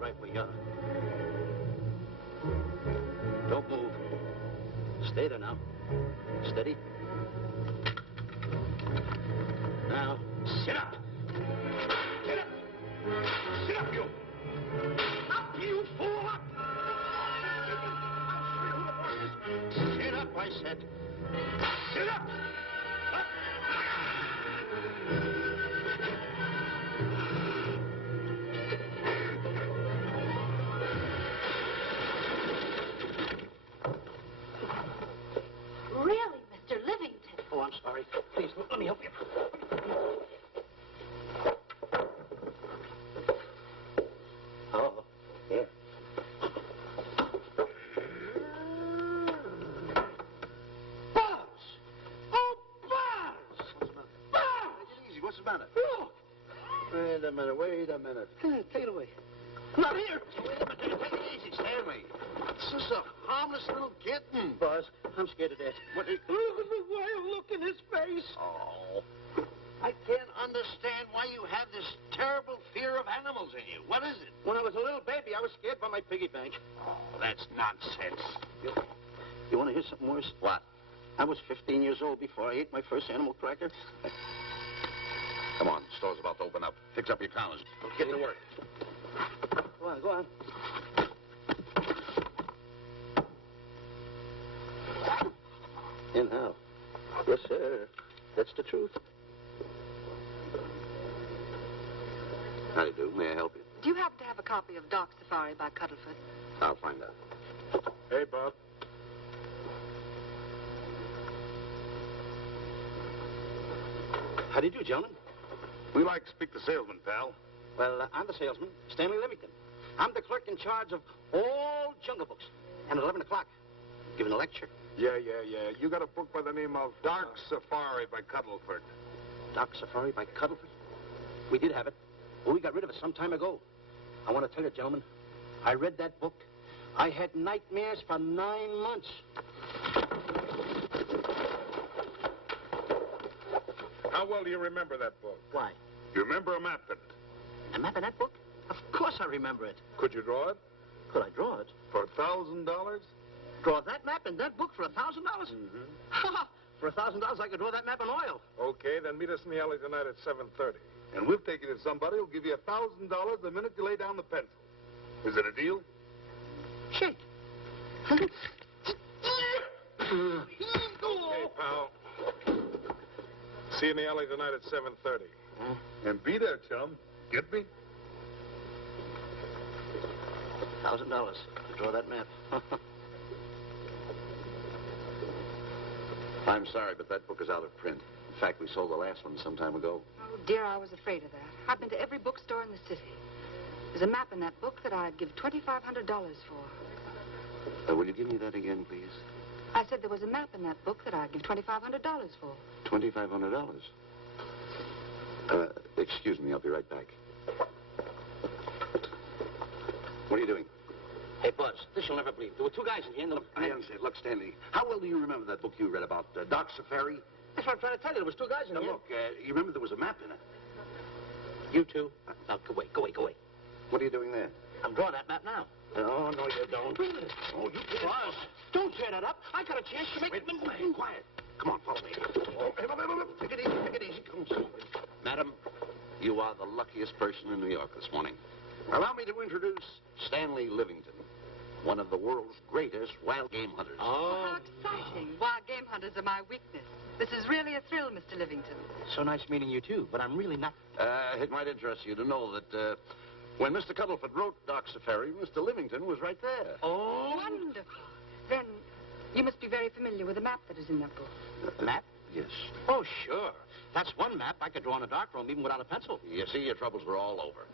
right where you are. Don't move. Stay there now. Steady. Now, sit up. Sit up. Sit up, you. Up, you fool, up. Sit up, I said. Sit up. Up. Really, Mr. Livington? Oh, I'm sorry. Please, let me help you. Oh, here. Buzz! Oh, Buzz! What's the matter? Buzz! Take it easy. What's the matter? Look! Wait a minute. Take it away. Not here! Wait a minute. Take it easy, Stanley. It's just a harmless little kitten. Buzz, I'm scared to death. What? Look at the wild look in his face. Oh. I can't understand why you have this terrible fear of animals in you. What is it? When I was a little baby, I was scared by my piggy bank. Oh, that's nonsense. You want to hear something worse? What? I was 15 years old before I ate my first animal cracker. Come on, the store's about to open up. Fix up your counters. Get to work. Go on. In how? Yes, sir. That's the truth. How do you do? May I help you? Do you happen to have a copy of Dark Safari by Cuddlefoot? I'll find out. Hey, Bob. How do you do, gentlemen? We like to speak to salesman, pal. Well, I'm the salesman, Stanley Livington. I'm the clerk in charge of all Jungle Books. And at 11 o'clock, giving a lecture. Yeah. You got a book by the name of Dark Safari by Cuddlefoot. Dark Safari by Cuddlefoot? We did have it, but we got rid of it some time ago. I want to tell you, gentlemen, I read that book. I had nightmares for 9 months. How well do you remember that book? Why? You remember a map in it? A map in that book? Of course I remember it. Could you draw it? Could I draw it? For $1,000? Draw that map in that book for $1,000? Mm-hmm. For $1,000, I could draw that map in oil. Okay, then meet us in the alley tonight at 7:30. And we'll take it to somebody who'll give you $1,000 the minute you lay down the pencil. Is it a deal? Shake. Okay, pal. See you in the alley tonight at 7:30. Huh? And be there, chum. Get me? $1,000 to draw that map. I'm sorry, but that book is out of print. In fact, we sold the last one some time ago. Oh, dear, I was afraid of that. I've been to every bookstore in the city. There's a map in that book that I'd give $2,500 for. Will you give me that again, please? I said there was a map in that book that I'd give $2,500 for. $2,500. Excuse me, I'll be right back. What are you doing? Hey, Buzz, this you'll never believe. There were two guys in here. And I understand. Look, Stanley, how well do you remember that book you read about Dark Safari? That's what I'm trying to tell you. There was two guys in Now, here. look, you remember there was a map in it. You two. Now, go away. What are you doing there? I'm drawing that map now. Oh, no, you don't. Oh, you did. Buzz, don't tear that up. I got a chance to make... Wait, quiet. Come on, follow me. Oh, take it easy. Come on. Madam, you are the luckiest person in New York this morning. Allow me to introduce Stanley Livington, one of the world's greatest wild game hunters. Oh, how exciting. Wild game hunters are my weakness. This is really a thrill, Mr. Livington. So nice meeting you, too, but I'm really not... It might interest you to know that when Mr. Cuddlefoot wrote Dark Safari, Mr. Livington was right there. Oh! Wonderful. Then you must be very familiar with the map that is in that book. The map? Yes. Oh, sure. That's one map I could draw in a darkroom even without a pencil. You see, your troubles were all over.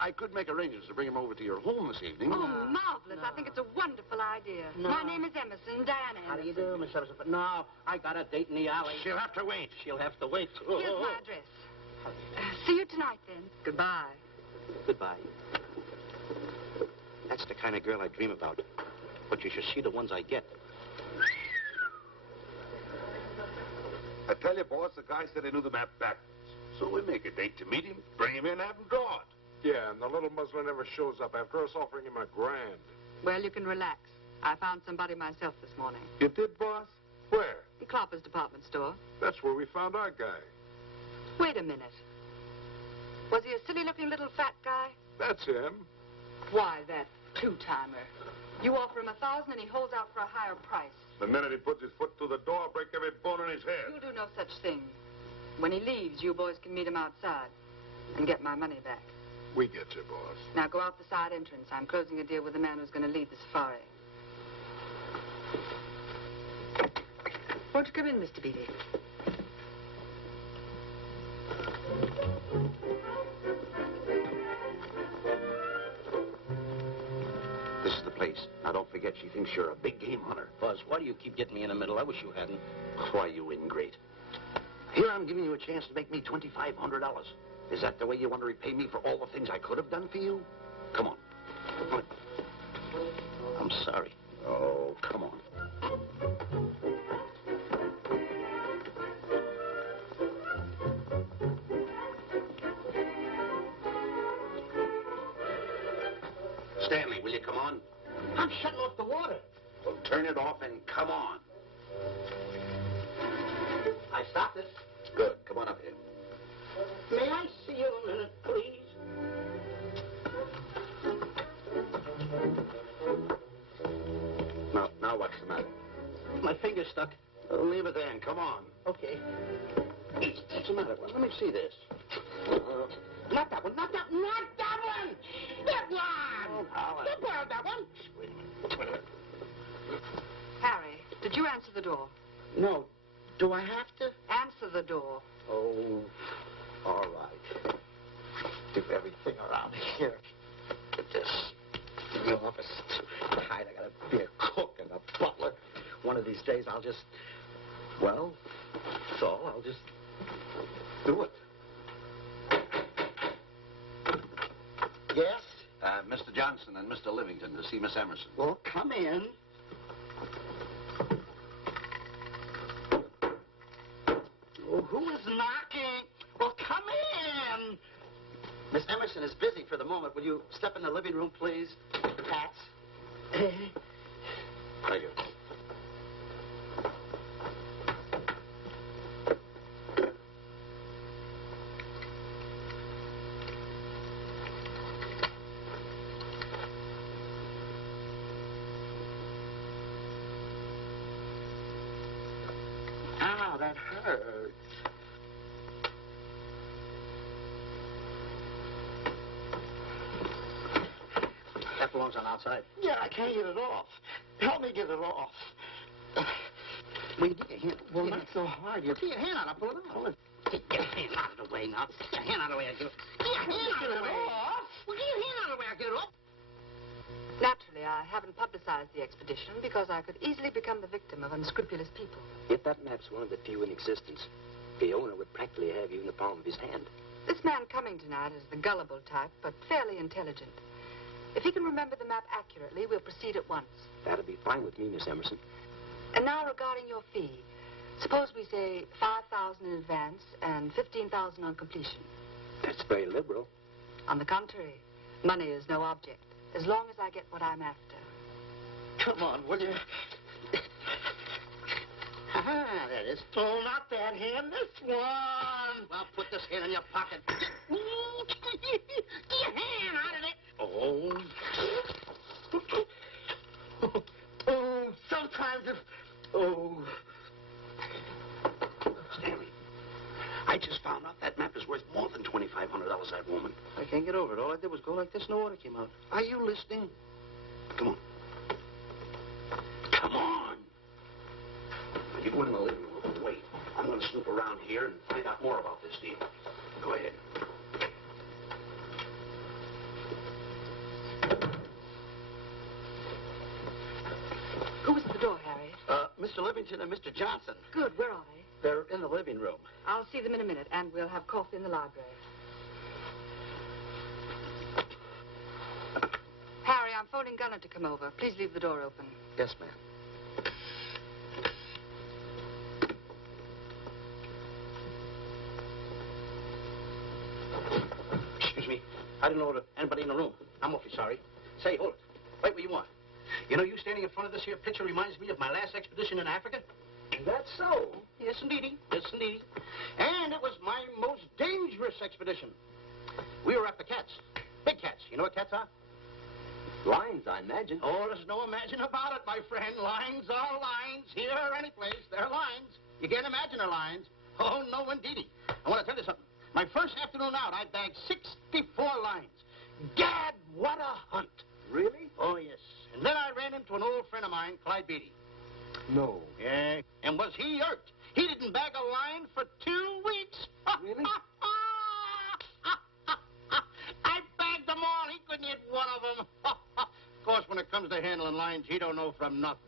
I could make arrangements to bring him over to your home this evening. Oh, marvelous. I think it's a wonderful idea. No. My name is Emerson, Diana Emerson. How do you do, Miss Emerson? But no, I got a date in the alley. She'll have to wait. She'll have to wait. Here's my address. See you tonight, then. Goodbye. Goodbye. That's the kind of girl I dream about. But you should see the ones I get. I tell you, boss, the guy said he knew the map backwards. So we make a date to meet him, bring him in, have him draw it. Yeah, and the little muzzler never shows up after us offering him $1,000. Well, you can relax. I found somebody myself this morning. You did, boss? Where? The Clopper's department store. That's where we found our guy. Wait a minute. Was he a silly-looking little fat guy? That's him. Why, that two-timer. You offer him $1,000 and he holds out for a higher price. The minute he puts his foot through the door, I'll break every bone in his head. You'll do no such thing. When he leaves, you boys can meet him outside and get my money back. We get you, boss. Now go out the side entrance. I'm closing a deal with the man who's going to lead the safari. Won't you come in, Mr. Beatty? This is the place. Now, don't forget, she thinks you're a big game hunter. Buzz, why do you keep getting me in the middle? I wish you hadn't. Why, you ingrate. Here I'm giving you a chance to make me $2,500. Is that the way you want to repay me for all the things I could have done for you? Come on. I'm sorry. Oh, come on. Stanley, will you come on? I'm shutting off the water. Well, turn it off and come on. I stopped it. Good. Come on up here. May I see you a minute, please? Now what's the matter? My finger's stuck. Leave it there and come on. Okay. What's the matter? Well, let me see this. Not that one, not that one, not that one! That one! Holland. That one, that one! Wait a minute. Harry, did you answer the door? No. Do I have to? Answer the door. Oh, all right. Do everything around here. Get this. In the office. Tight. I gotta be a cook and a butler. One of these days I'll just, well, that's all. I'll just do it. Yes? Mr. Johnson and Mr. Livington to see Miss Emerson. Well, come in. Oh, who is knocking? Well, come in. Miss Emerson is busy for the moment. Will you step in the living room, please? Hats. Thank you. Ow, that hurts. That belongs on outside. Yeah, I can't get it off. Help me get it off. Will you get your hand? Well, not so hard. You get your hand out. I'll pull it out. Get your hand out of the way now. Get your hand out of the way. Get your hand out of the way. Well, get your hand out of the way. I'll get it off. Naturally, I haven't publicized the expedition because I could easily become the victim of unscrupulous people. If that map's one of the few in existence, the owner would practically have you in the palm of his hand. This man coming tonight is the gullible type, but fairly intelligent. If he can remember the map accurately, we'll proceed at once. That'll be fine with me, Miss Emerson. And now regarding your fee. Suppose we say $5,000 in advance and $15,000 on completion. That's very liberal. On the contrary, money is no object, as long as I get what I'm after. Come on, will you? Ah, there it is. Oh, not that hand, this one. Well, put this hand in your pocket. Get your hand out of it. Oh. Oh, sometimes if... Oh. Stanley, I just found out that map is worth more than $2,500, that woman. I can't get over it. All I did was go like this and the water came out. Are you listening? Come on. Come on. Now, you go in the living room and wait. I'm going to snoop around here and find out more about this deal. Go ahead. Who's at the door, Harry? Mr. Livington and Mr. Johnson. Good, where are they? They're in the living room. I'll see them in a minute, and we'll have coffee in the library. Harry, I'm phoning Gunner to come over. Please leave the door open. Yes, ma'am. Excuse me. I didn't know anybody in the room. I'm awfully sorry. Say, hold it. Wait where you are. You know, you standing in front of this here picture reminds me of my last expedition in Africa. That's so. Yes, indeedy. Yes, indeedy. And it was my most dangerous expedition. We were after cats. Big cats. You know what cats are? Lions, I imagine. Oh, there's no imagine about it, my friend. Lions are lions. Here or any place, they're lions. You can't imagine they're lions. Oh, no, indeedy. I want to tell you something. My first afternoon out, I bagged 64 lions. Gad, what a hunt. Really? Oh, yes. And then I ran into an old friend of mine, Clyde Beatty. No. Yeah. And was he irked? He didn't bag a lion for 2 weeks. Really? I bagged them all. He couldn't hit one of them. Of course, when it comes to handling lions, he don't know from nothing.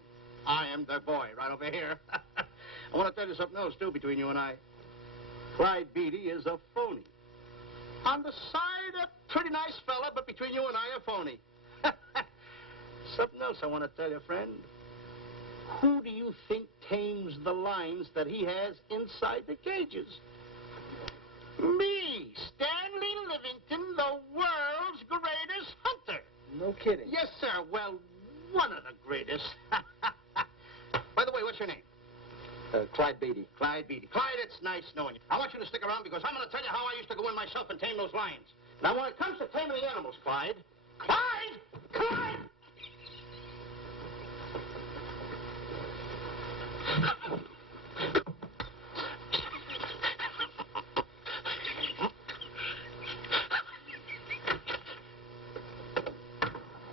I am the boy right over here. I want to tell you something else, too, between you and I. Clyde Beatty is a phony. On the side, a pretty nice fella, but between you and I, a phony. Something else I want to tell you, friend. Who do you think tames the lions that he has inside the cages? Me, Stanley Livington, the world's greatest hunter. No kidding. Yes, sir. Well, one of the greatest. By the way, what's your name? Clyde Beatty. Clyde Beatty. Clyde, it's nice knowing you. I want you to stick around because I'm going to tell you how I used to go in myself and tame those lions. Now, when it comes to taming the animals, Clyde... Clyde! Clyde!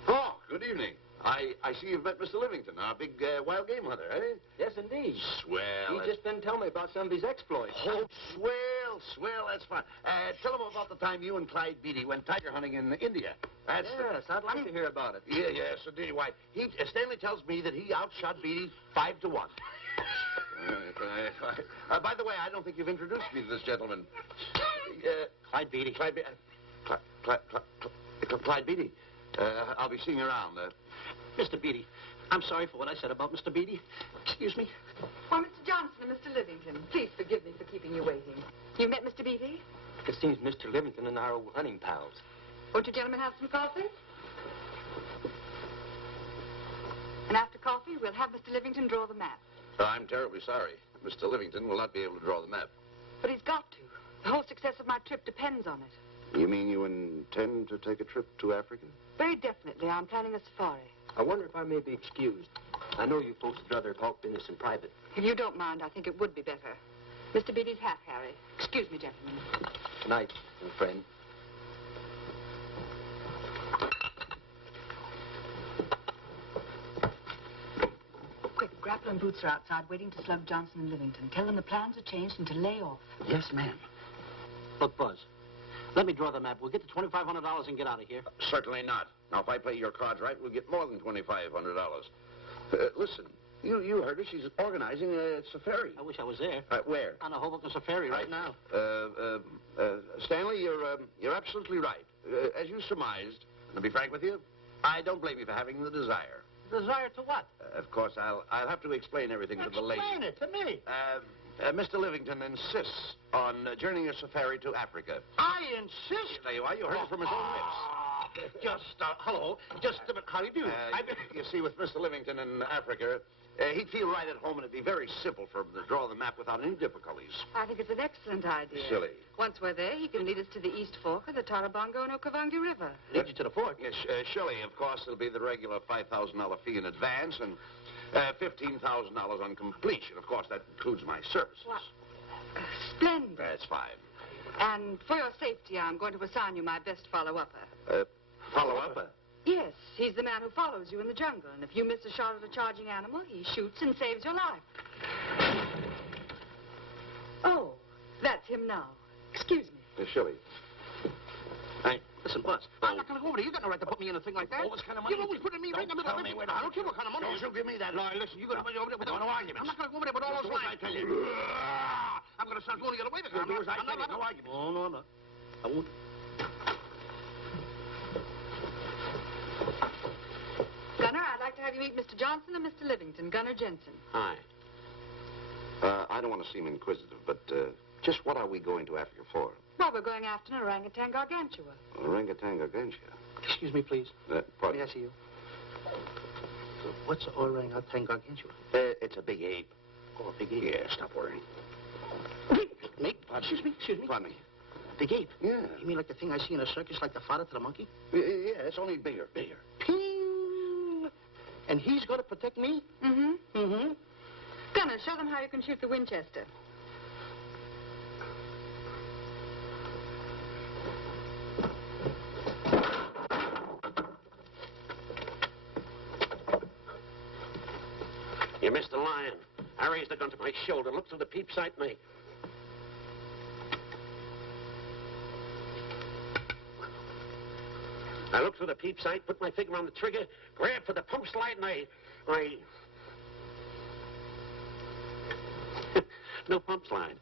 Oh, good evening. I see you've met Mr. Livington, our big wild game hunter, eh? Yes, indeed. Swell. He just didn't tell me about some of his exploits. Oh, swell, that's fine. Tell him about the time you and Clyde Beatty went tiger hunting in India. That's Yes, I'd like to hear about it. Yeah, yes, indeed. Why, Stanley tells me that he outshot Beatty 5-1. By the way, I don't think you've introduced me to this gentleman. Clyde Beatty. Clyde Beatty. I'll be seeing you around. Mr. Beatty, I'm sorry for what I said about Mr. Beatty. Excuse me. Why, Mr. Johnson and Mr. Livington, please forgive me for keeping you waiting. You met Mr. Beatty? It seems Mr. Livington and our old hunting pals. Won't you gentlemen have some coffee? And after coffee, we'll have Mr. Livington draw the map. I'm terribly sorry. Mr. Livington will not be able to draw the map. But he's got to. The whole success of my trip depends on it. You mean you intend to take a trip to Africa? Very definitely. I'm planning a safari. I wonder if I may be excused. I know you folks would rather talk business in private. If you don't mind, I think it would be better. Mr. Beatty's hat, Harry. Excuse me, gentlemen. Good night, old friend. Quick, Grapple and Boots are outside waiting to slug Johnson and Livington. Tell them the plans are changed and to lay off. Yes, ma'am. Look, Buzz, let me draw the map. We'll get the $2,500 and get out of here. Certainly not. Now, if I play your cards right, we'll get more than $2,500. Listen, you heard her. She's organizing a safari. I wish I was there. Where? On a Hoboken safari right now. Stanley, you're absolutely right. As you surmised, to be frank with you, I don't blame you for having the desire. Desire to what? Of course, I'll have to explain everything to the lady. Explain it to me. Mr. Livington insists on journeying a safari to Africa. I insist. There you are. You heard it from his own lips. Hello. Just a minute. How do you do? You see, with Mr. Livington in Africa, he'd feel right at home, and it'd be very simple for him to draw the map without any difficulties. I think it's an excellent idea. Silly. Once we're there, he can lead us to the East Fork of the Tarabongo and Okavango River. Lead you to the fort. Yes, Shelley, of course, it'll be the regular $5,000 fee in advance and $15,000 on completion. Of course, that includes my services. What? Splendid. That's fine. And for your safety, I'm going to assign you my best follow-upper. Follow-up? Yes, he's the man who follows you in the jungle. And if you miss a shot at a charging animal, he shoots and saves your life. Oh, that's him now. Excuse me. Shelley. Hey, listen, Buzz. I'm not going to go over there. You got no right to put me in a thing like that. Oh, what kind of money? You're always putting me right in the middle of it. I don't care what kind of money. Don't you give me that. No, listen, you're going to put me over there with no arguments. I'm not going to go over there with all those lines. I tell you. I'm going to start going the other way. You'll do as I tell you. No arguments. No. I won't. Gunner, I'd like to have you meet Mr. Johnson and Mr. Livington, Gunner Jensen. Hi. I don't want to seem inquisitive, but Just what are we going to Africa for? Well, we're going after an orangutan gargantua. Orangutan gargantua. Excuse me, please. Pardon? May I see you? What's orangutan gargantua? It's a big ape. Oh, a big ape. Yeah, stop worrying. Me? Excuse me. Pardon me. Big ape? Yeah. You mean like the thing I see in a circus, like the father to the monkey? Yeah, it's only bigger. Ping! And he's going to protect me? Mm-hmm. Mm-hmm. Gunner, show them how you can shoot the Winchester. You missed the lion. I raised the gun to my shoulder, looked through the peep sight, and I looked through the peep sight, put my finger on the trigger, grabbed for the pump slide, and I... No pump slide.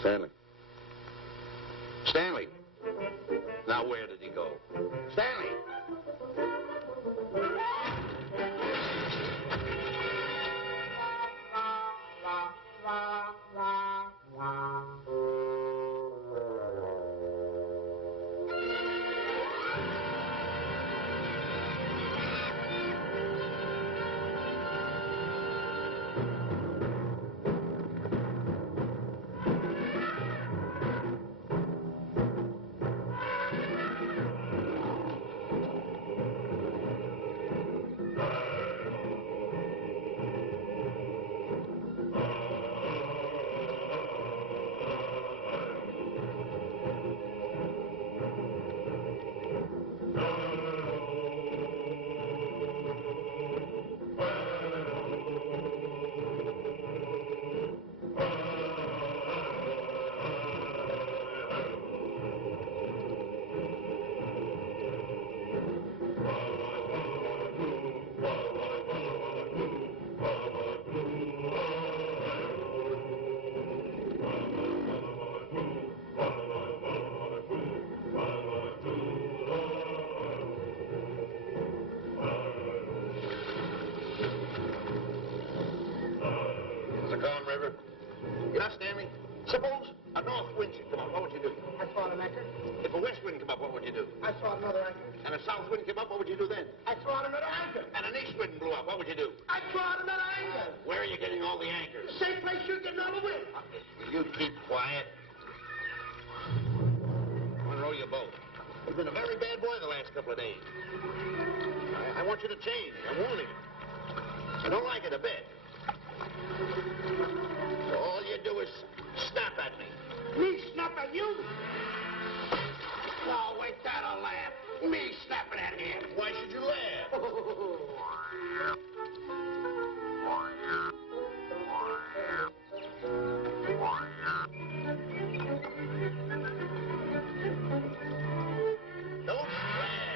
Stanley. Stanley. Now, where did he go? Stanley! You know, Stanley, suppose a north wind should come up, what would you do? I thought an anchor. If a west wind come up, what would you do? I thought another anchor. And a south wind came up, what would you do then? I thought another anchor. And an east wind blew up, what would you do? I thought another anchor. Where are you getting all the anchors? Same place you're getting all the wind. You keep quiet. Unroll your boat. You've been a very bad boy the last couple of days. I want you to change. I'm warning you. I don't like it a bit. So all you do is snap at me. Me snap at you? Oh, wait, that'll laugh. Me snapping at him. Why should you laugh? Don't brag.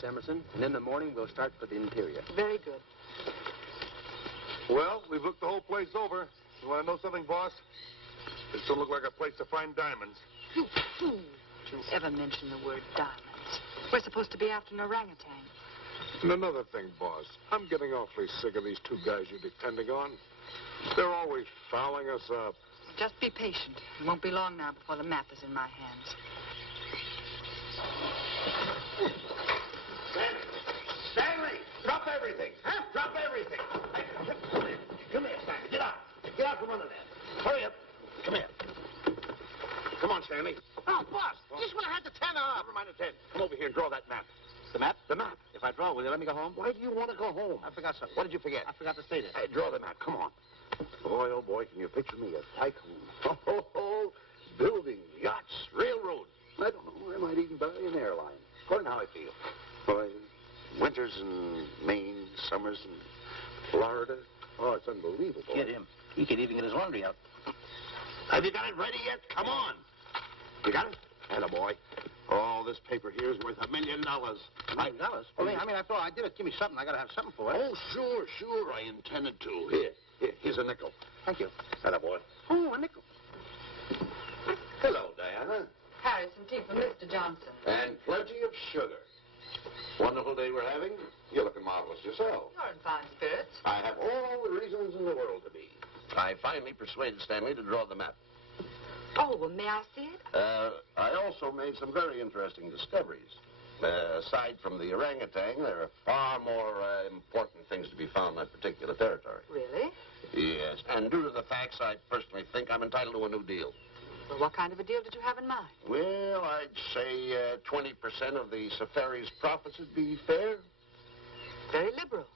Miss Emerson, and in the morning we'll start for the interior. Very good. Well, we've looked the whole place over. You want to know something, boss? This don't look like a place to find diamonds. You fool. Don't you ever mention the word diamonds. We're supposed to be after an orangutan. And another thing, boss. I'm getting awfully sick of these two guys you're depending on. They're always fouling us up. Just be patient. It won't be long now before the map is in my hands. Stanley! Drop everything! Huh? Drop everything! Hey, come here. Come here, Stanley. Get out. Get out from under there. Hurry up. Come here. Come on, Stanley. Oh, boss, just when I had the 10 off. Never mind the 10. Come over here and draw that map. The map? The map. If I draw, will you let me go home? Why do you want to go home? I forgot something. What did you forget? I forgot to say this. Hey, draw the map. Come on. Boy, oh, boy, can you picture me a tycoon? Oh, building yachts, railroads. I don't know. I might even buy an airline. According to how I feel. Boy, winters in Maine, summers in Florida. Oh, it's unbelievable. Get him. He could even get his laundry out. Have you got it ready yet? Come on. You got it? Attaboy. Oh, this paper here is worth $1 million. $1 million? Well, I mean, after all, I did it. Give me something. I got to have something for it. Oh, sure. I intended to. Here's a nickel. Thank you. Attaboy. Oh, a nickel. Hello, Diana. Harry, some tea for Mr. Johnson. And plenty of sugar. Wonderful day we're having. You're looking marvelous yourself. You're in fine spirits. I have all the reasons in the world to be. I finally persuaded Stanley to draw the map. Oh, well, may I see it? I also made some very interesting discoveries. Aside from the orangutan, there are far more important things to be found in that particular territory. Really? Yes, and due to the facts, I personally think I'm entitled to a new deal. Well, what kind of a deal did you have in mind? Well, I'd say 20% of the safari's profits would be fair. Very liberal.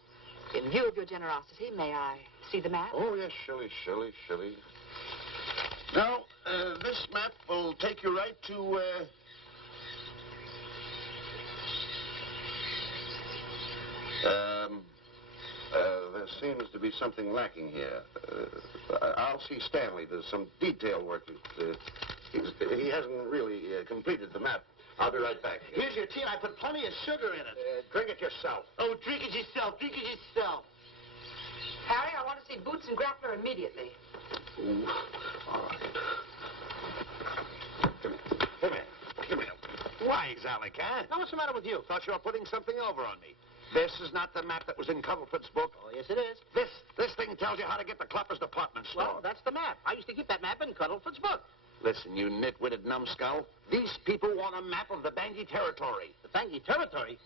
In view of your generosity, may I see the map? Oh, yes, Shilly. Now, this map will take you right to, there seems to be something lacking here. I'll see Stanley. There's some detail work. He hasn't really completed the map. I'll be right back. Here's your tea, and I put plenty of sugar in it. Drink it yourself. Oh, drink it yourself. Harry, I want to see Boots and Grappler immediately. Ooh. All right. Come here. Why, Alec, huh? Now, what's the matter with you? Thought you were putting something over on me. This is not the map that was in Cuddlefoot's book. Oh, yes, it is. This thing tells you how to get to Cloppers department store. Well, that's the map. I used to keep that map in Cuddlefoot's book. Listen, you nitwitted numbskull. These people want a map of the Bangui territory. The Bangui territory?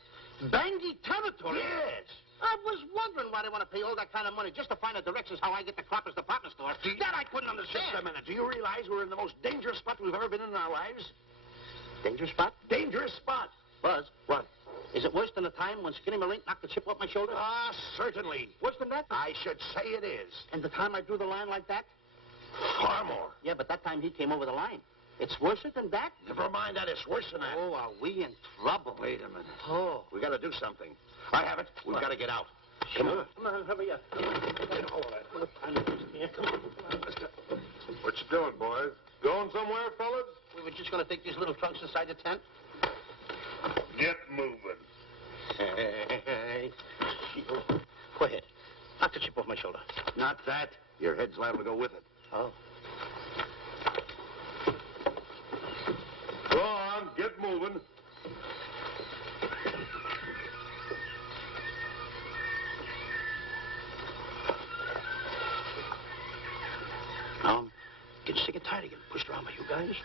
Bangui territory? Yes. I was wondering why they want to pay all that kind of money just to find the directions how I get to Cloppers department store. That I couldn't understand. Just a minute. Do you realize we're in the most dangerous spot we've ever been in our lives? Dangerous spot? Dangerous spot. Buzz. What? Is it worse than the time when Skinny Marink knocked the chip off my shoulder? Ah, certainly. Worse than that? I should say it is. And the time I drew the line like that? Far more. Yeah, but that time he came over the line. It's worse than that? Never mind that. It's worse than that. Oh, are we in trouble? Wait a minute. Oh. We got to do something. I have it. We've got to get out. Come on. Come on, hurry up. What time is it here? Come on. Let's go. What you doing, boys? Going somewhere, fellas? We were just going to take these little trunks inside the tent. Get moving. Hey. Go ahead. Knock the chip off my shoulder. Not that. Your head's liable to go with it. Oh. Go on, get moving. I'm getting sick and tired of getting pushed around by you guys.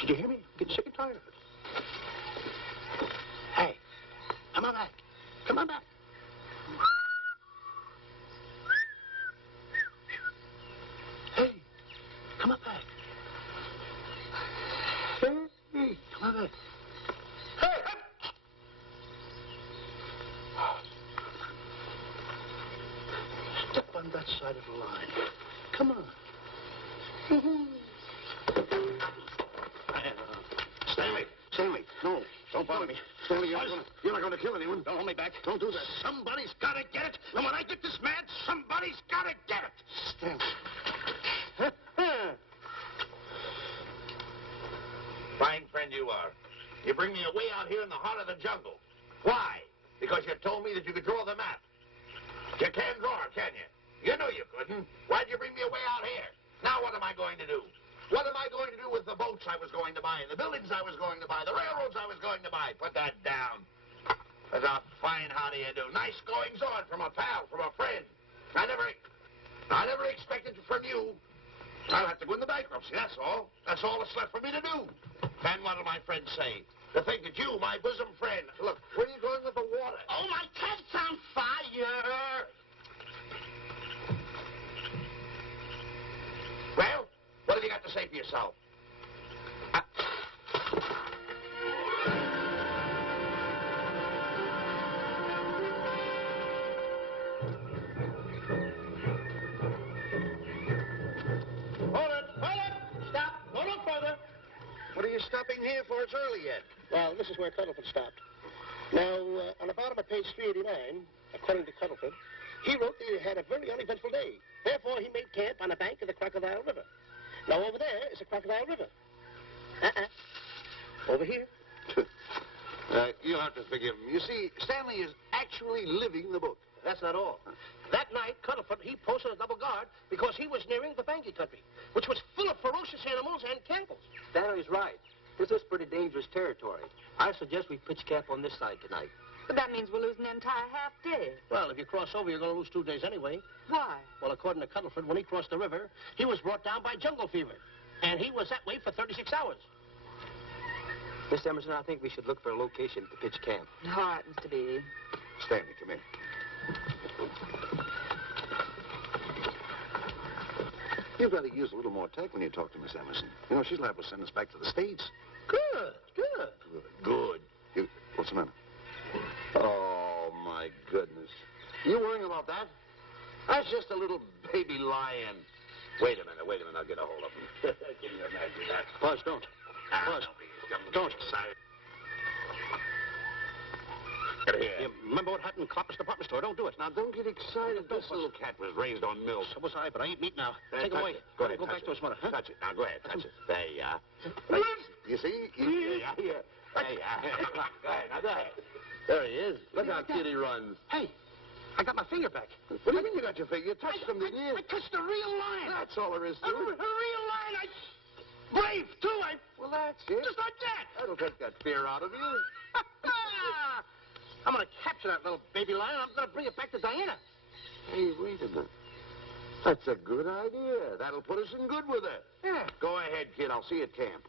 Did you hear me? Getting sick and tired of it. Hey, come on back. Come on back. Hey, come on back. Hey, come on back. Hey, step on that side of the line. Come on. Stanley, no. Don't bother me. Stanley, you're not going to kill anyone. Don't hold me back. Don't do that. Somebody's got to get it. And when I get this mad, somebody's got to get it. Stanley. Fine friend you are. You bring me away out here in the heart of the jungle. Why? Because you told me that you could draw the map. You can't draw, can you? You knew you couldn't. Why'd you bring me away out here? Now what am I going to do? What am I going to do with the boats I was going to buy, the buildings I was going to buy, the railroads I was going to buy? Put that down. That's a fine how do you do. Nice goings on from a pal, from a friend. I never expected from you. I'll have to go into bankruptcy, that's all. That's all that's left for me to do. And what'll my friends say? To think that you, my bosom friend... Look, where are you going with the water? Oh, my cat's on fire! Well, what have you got to say for yourself? Hold it! Stop! Go no further! What are you stopping here for? It's early yet. Well, this is where Cuddlefoot stopped. Now, on the bottom of page 389, according to Cuddlefoot, he wrote that he had a very uneventful day. Therefore, he made camp on the bank of the Crocodile River. Now, over there is the Crocodile River. Over here. You'll have to forgive him. You see, Stanley is actually living the book. That's not all. That night, Cuddlefoot, he posted a double guard because he was nearing the Banky country, which was full of ferocious animals and cannibals. Stanley's right. This is pretty dangerous territory. I suggest we pitch camp on this side tonight. But that means we're losing an entire half day. Well, if you cross over, you're going to lose 2 days anyway. Why? Well, according to Cuddlefoot, when he crossed the river, he was brought down by jungle fever. And he was that way for 36 hours. Miss Emerson, I think we should look for a location to pitch camp. All right, Mr. Beebe. Stanley, come in. You've got to use a little more tact when you talk to Miss Emerson. You know, she's liable to send us back to the States. Good. What's the matter? Oh, my goodness. You worrying about that? That's just a little baby lion. Wait a minute. I'll get a hold of him. Can you imagine that? Buzz, don't. Buzz, don't. Excited. Get here. You remember what happened in Copper's department store? Don't do it. Now, don't get excited. This little cat was raised on milk. So was I, but I eat meat now. Take him away. Go ahead. Go back to his mother. Huh? Touch it. Now, go ahead. Touch it. There you are. You see? Yeah. There you are. Go ahead. Now, go ahead. There he is. Look how cute he runs. Hey, I got my finger back. What do you mean you got your finger? You touched him, didn't you? I touched a real lion. That's all there is to A it. real lion. Brave, too. Well, that's it. Just like that. That'll take that fear out of you. I'm going to capture that little baby lion. I'm going to bring it back to Diana. Hey, wait a minute. That's a good idea. That'll put us in good with her. Yeah. Go ahead, kid. I'll see you at camp.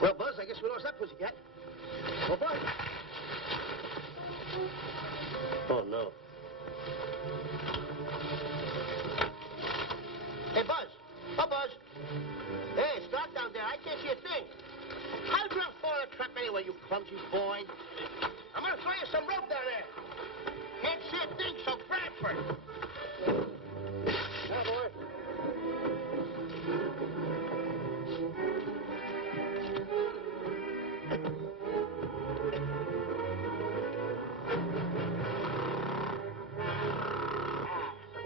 Well, Buzz, I guess we lost that pussycat. Well, Buzz. Oh, no. Hey, Buzz. Oh, Buzz. Hey, stop down there. I can't see a thing. How'd you fall in a trap anyway, you clumsy boy? I'm going to throw you some rope down there. Can't see a thing, so grab for it. Now, boy.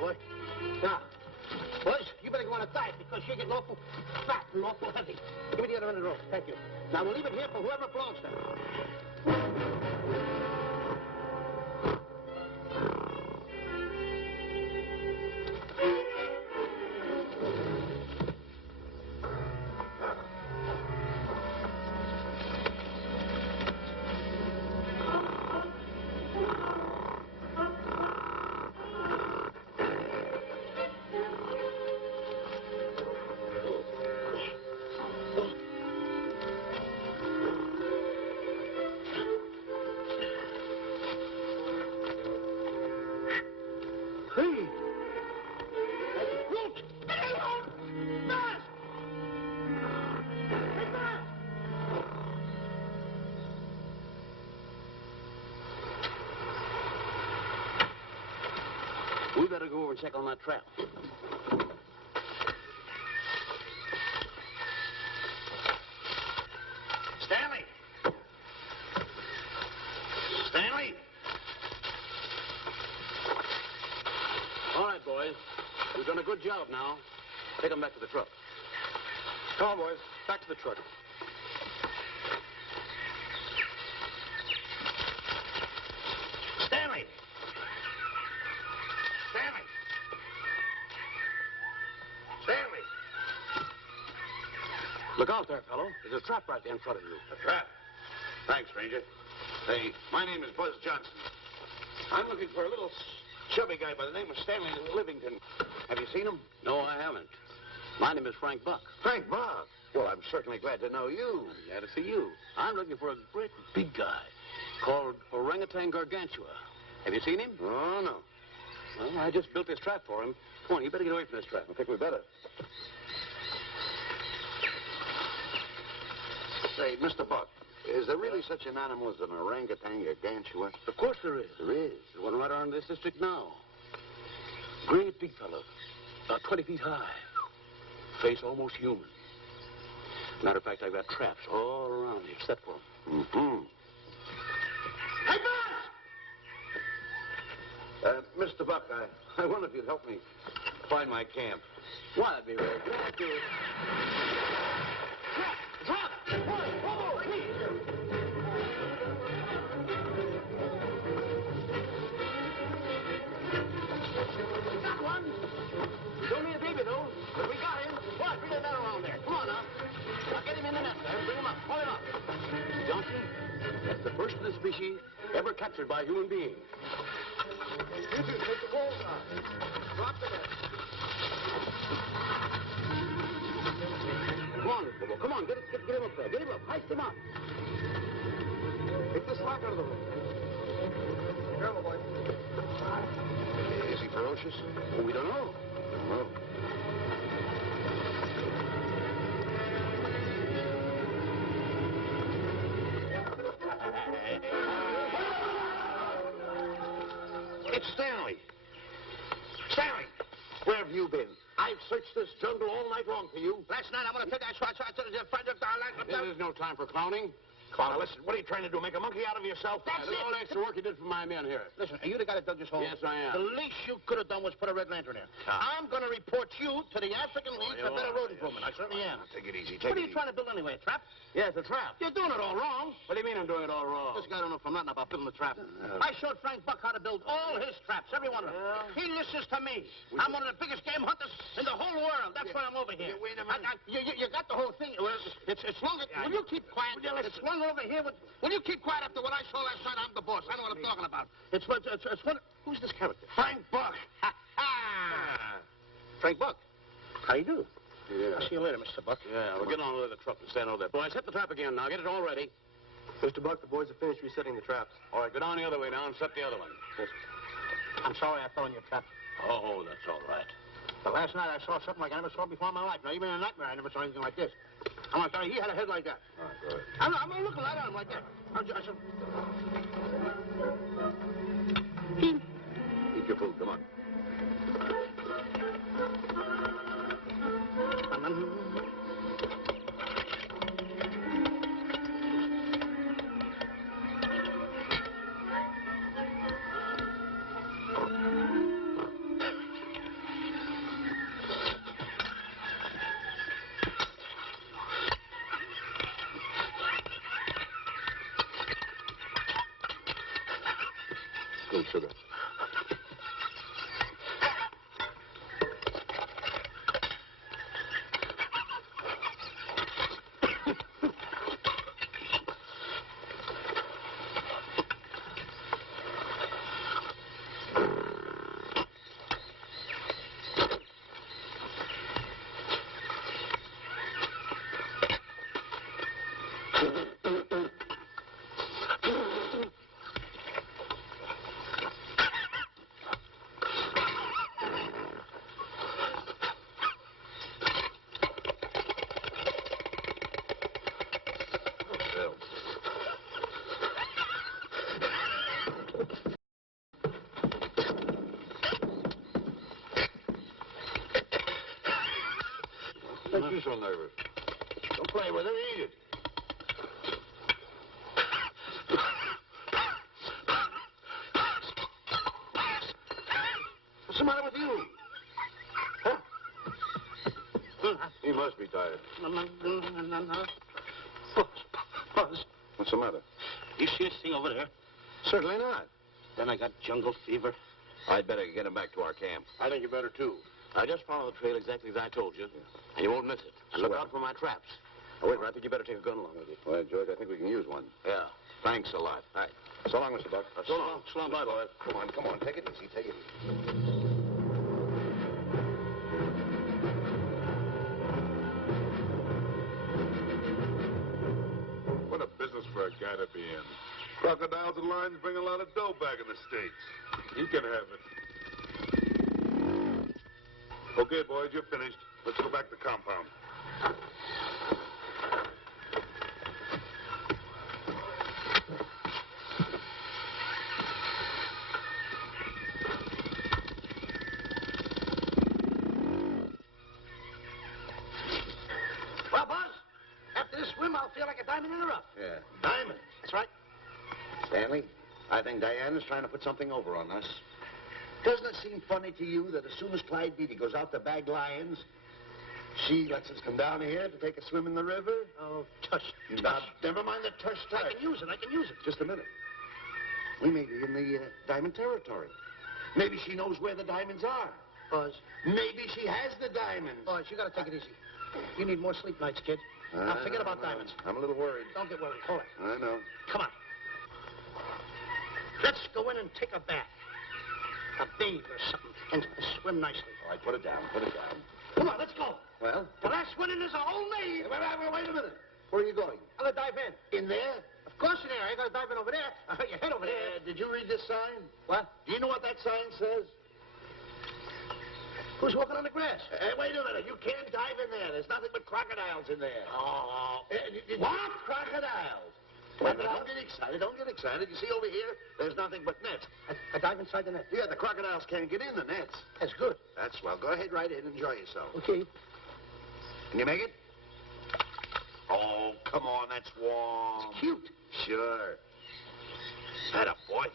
Boy. Now, boys, you better go on a diet because you're getting awful fat and awful heavy. Give me the other end of the rope. Thank you. Now, we'll leave it here for whoever belongs to it. better go over and check on that trap. Stanley! Stanley! All right, boys. You've done a good job now. Take them back to the truck. Come on, boys. Back to the truck. Stanley! Stanley! Stanley! Look out there, fellow. There's a trap right there in front of you. A trap? Thanks, stranger. Hey, my name is Buzz Johnson. I'm looking for a little chubby guy by the name of Stanley Livington. Have you seen him? No, I haven't. My name is Frank Buck. Frank Buck. Well, I'm certainly glad to know you. Glad to see you. I'm looking for a great big guy called Orangutan Gargantua. Have you seen him? Oh, no. Well, I just built this trap for him. Come on, you better get away from this trap. I think we better. Say, Mr. Buck, is there really such an animal as an orangutan gargantua? Of course there is. There is. There's one right around this district now. Great big fellow. About 20 feet high. Face almost human. Matter of fact, I've got traps all around here set for him. Mm-hmm. Hey, Buzz! Mr. Buck, I wonder if you'd help me find my camp. Why, I'd be very glad to. Drop! Whoa, please! Got one. He's only a baby, though. But we got him. What? Bring that man around there. Come on, now. Now, get him in the net there. Bring him up. Hold him up. Johnson, that's the first of the species ever captured by a human being. You two, take the poles off. Drop the net. Come on, Bobo. Come on. Get him up there. Get him up. Heist him up. Take the slack out of the room. Careful, boy. Is he ferocious? Oh, we don't know. No. It's Stanley. Stanley, where have you been? I've searched this jungle all night long for you. Last night, I want to take that shot to the friend of This is no time for clowning. Now, listen, what are you trying to do? Make a monkey out of yourself? That's Look at all the extra work you did for my men here. Listen, are you the guy that dug this hole? Yes, I am. The least you could have done was put a red lantern there. I'm going to report you to the African League for better road improvement. I certainly am. Take it easy. What are you trying to build anyway, a trap? Yes, a trap. You're doing it all wrong. What do you mean I'm doing it all wrong? This guy don't know from nothing about building a trap. I showed Frank Buck how to build all his traps, every one of them. He listens to me. I'm one of the biggest game hunters in the whole world. That's why I'm over here. Wait a minute. You got the whole thing. Well, it's longer. Will you keep quiet? It's one over here. Will you keep quiet after what I saw last night? I'm the boss. I know what I'm talking about. It's one. Who's this character? Frank Buck. Frank Buck. How you do? Yeah. I'll see you later, Mr. Buck. Yeah, we'll get on with the truck and stand over there. Boys, set the trap again now. Get it all ready. Mr. Buck, the boys have finished resetting the traps. All right, go down the other way now and set the other one. I'm sorry I fell in your trap. Oh, that's all right. But last night I saw something like I never saw before in my life. Now, even in a nightmare, I never saw anything like this. I want to tell you, he had a head like that. All right, good. I'm looking right at him like that. I said... Eat your food. Come on. Good sugar. makes you so nervous? Don't play with it. Eat it. What's the matter with you? Huh? He must be tired. Buzz. What's the matter? You see this thing over there? Certainly not. Then I got jungle fever. I'd better get him back to our camp. I think you better, too. I just follow the trail exactly as I told you, and you won't miss it. And look out for my traps. Oh, wait, I think you better take a gun along with you. Well, George, I think we can use one. Yeah. Thanks a lot. All right. So long, Mr. Buck. So long. So long. Bye, boys. Come on. Take it easy. Take it easy. What a business for a guy to be in. Crocodiles and lions bring a lot of dough back in the States. You can have it. Okay, boys, you're finished. Let's go back to the compound. Well, Buzz, after this swim, I'll feel like a diamond in the rough. Yeah. Diamond. That's right. Stanley, I think Diane is trying to put something over on us. Doesn't it seem funny to you that as soon as Clyde Beatty goes out to bag lions, she lets us come down here to take a swim in the river? Oh, tush. Now, never mind the tush. I can use it. Just a minute. We may be in the diamond territory. Maybe she knows where the diamonds are. Buzz. Maybe she has the diamonds. Buzz, you gotta take it easy. You need more sleep nights, kid. Now, forget about diamonds. I'm a little worried. Don't get worried. Hold it. I know. Come on. Let's go in and take a bath. A bathe or something. And swim nicely. All right, put it down. Come on, let's go. Well? The last one in is a whole name. Wait a minute. Where are you going? I'm gonna dive in. In there? Of course in there. I ain't gonna dive in over there. Your head over there. Did you read this sign? What? Do you know what that sign says? Who's walking on the grass? Wait a minute. You can't dive in there. There's nothing but crocodiles in there. Oh. What? Crocodiles? Don't get excited. You see over here, there's nothing but nets. I dive inside the net. Yeah, the crocodiles can't get in the nets. That's good. That's well. Go ahead right in. Enjoy yourself. Okay. Can you make it? Oh, come on. That's warm. It's cute. Sure. Atta boy.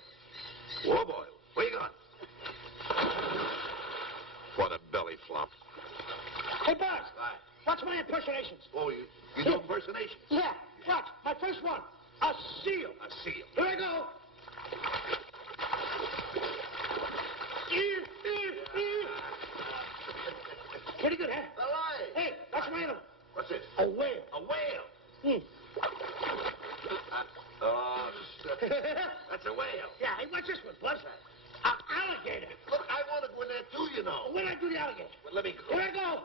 Whoa, boy. Where you going? What a belly flop. Hey, Buzz. Watch my impersonations. Oh, you do impersonations? Yeah. Watch. My first one. A seal. A seal. Here I go. Pretty good, huh? All right. Hey, that's my animal. What's this? A whale. A whale. Oh, shit. That's a whale. Yeah, hey, what's this one, Buzz? An alligator. Look, I want to go in there too, you know. When I do the alligator? Well, let me go. Here I go.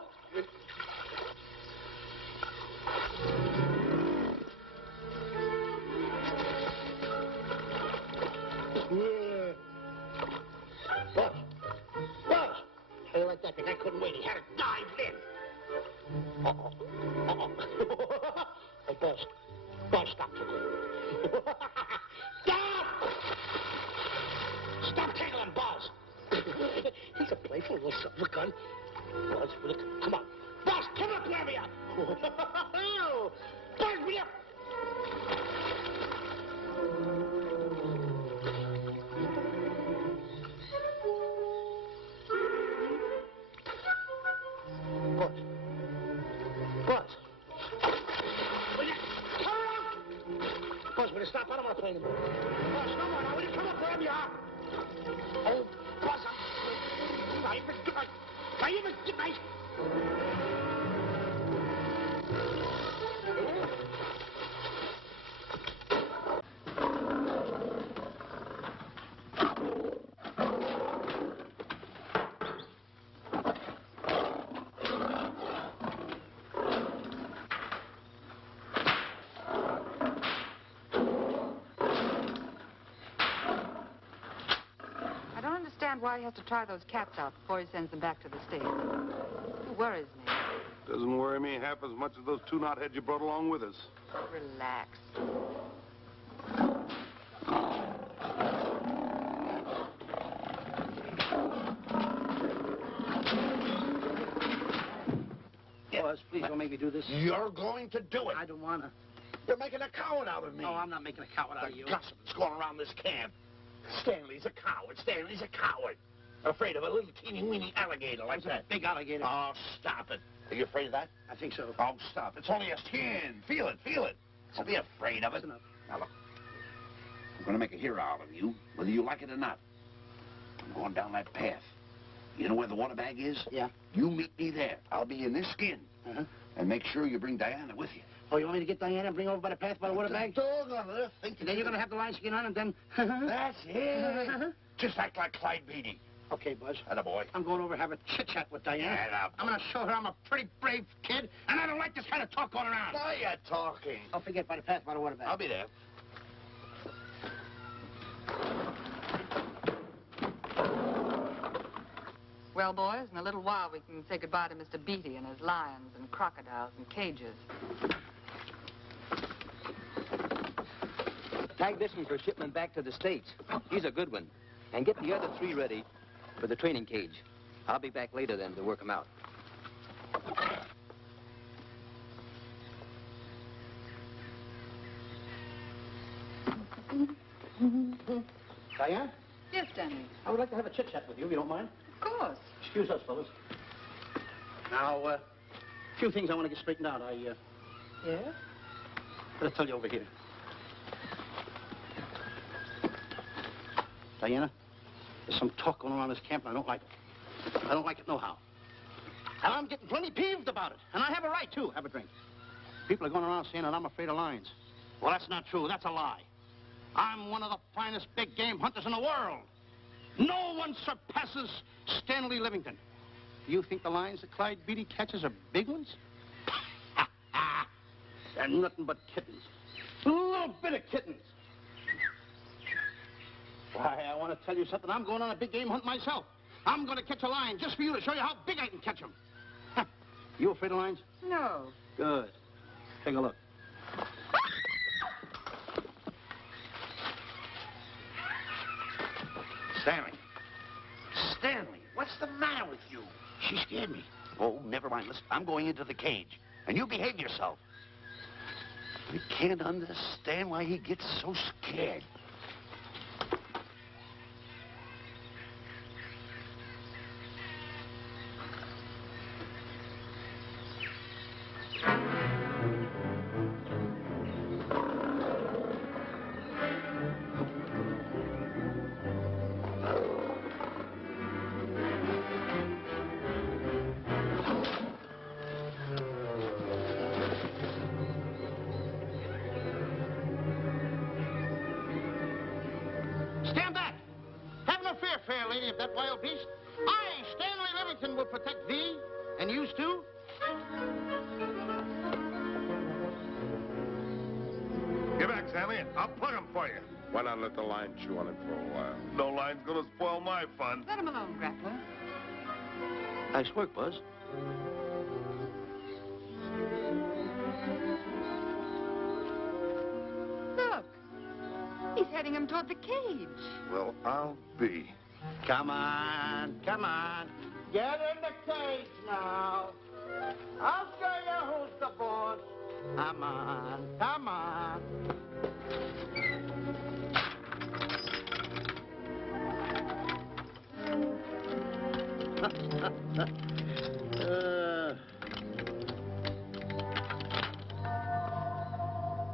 Buzz. How you like that thing? I couldn't wait. He had to dive in. Hey, Buzz. Buzz, stop tickling. Stop! Stop tickling, Buzz. He's a playful little silver gun. Buzz, come on. Buzz, come up, grab me up. Buzz, me up. Buzz. Will you come up? Buzz, will you stop? I don't want to play anymore. Buzz, come on now. Will you come up wherever you are? Oh, Buzz, I'm good night. Why he has to try those cats out before he sends them back to the States. It worries me. Doesn't worry me half as much as those two knotheads you brought along with us. Relax. Buzz. Please don't make me do this. You're going to do it. I don't want to. You're making a coward out of me. Oh, I'm not making a coward out of you. The gossip that's going around this camp. Stanley's a coward. Stanley's a coward. Afraid of a little teeny-weeny alligator like that. Big alligator. Oh, stop it. Are you afraid of that? I think so. Oh, stop. It's only a skin. Feel it, feel it. Don't be afraid of it. That's enough. Now, look. I'm going to make a hero out of you, whether you like it or not. I'm going down that path. You know where the water bag is? Yeah. You meet me there. I'll be in this skin. Uh-huh. And make sure you bring Diana with you. Oh, you want me to get Diana and bring her over by the path by the water bag? Dog on earth. And then you're going to have the lion skin on and then... That's it. Just act like Clyde Beatty. Okay, Buzz. Attaboy. I'm going over and have a chit-chat with Diana. Attaboy. I'm going to show her I'm a pretty brave kid, and I don't like this kind of talk going around. Now you're talking. Don't forget by the path by the water bag. I'll be there. Well, boys, in a little while we can say goodbye to Mr. Beatty and his lions and crocodiles and cages. Tag this one for shipment back to the States. He's a good one. And get the other 3 ready for the training cage. I'll be back later then to work them out. Diana, Yes, Stanley. I would like to have a chit-chat with you, if you don't mind. Of course. Excuse us, fellas. Now, a few things I want to get straightened out. Yes? Gotta tell you over here. Diana, there's some talk going around this camp, and I don't like it. I don't like it nohow. And I'm getting plenty peeved about it. And I have a right, too. Have a drink. People are going around saying that I'm afraid of lions. Well, that's not true. That's a lie. I'm one of the finest big game hunters in the world. No one surpasses Stanley Livington. Do you think the lions that Clyde Beatty catches are big ones? They're nothing but kittens. A little bit of kittens. Why, I want to tell you something. I'm going on a big game hunt myself. I'm going to catch a lion just for you to show you how big I can catch him. You afraid of lions? No. Good. Take a look. Stanley. Stanley, what's the matter with you? She scared me. Oh, never mind. Listen, I'm going into the cage. And you behave yourself. I can't understand why he gets so scared. Stand back! Have no fear, fair lady of that wild beast. I, Stanley Livington, will protect thee, and yous too. Get back, Stanley. I'll plug him for you. Why not let the lion chew on him for a while? No line's gonna spoil my fun. Let him alone, Grappler. Nice work, Buzz. Look. He's heading him toward the cage. Well, I'll be. Come on, come on. Get in the cage now. I'll show you who's the boss. Come on, come on.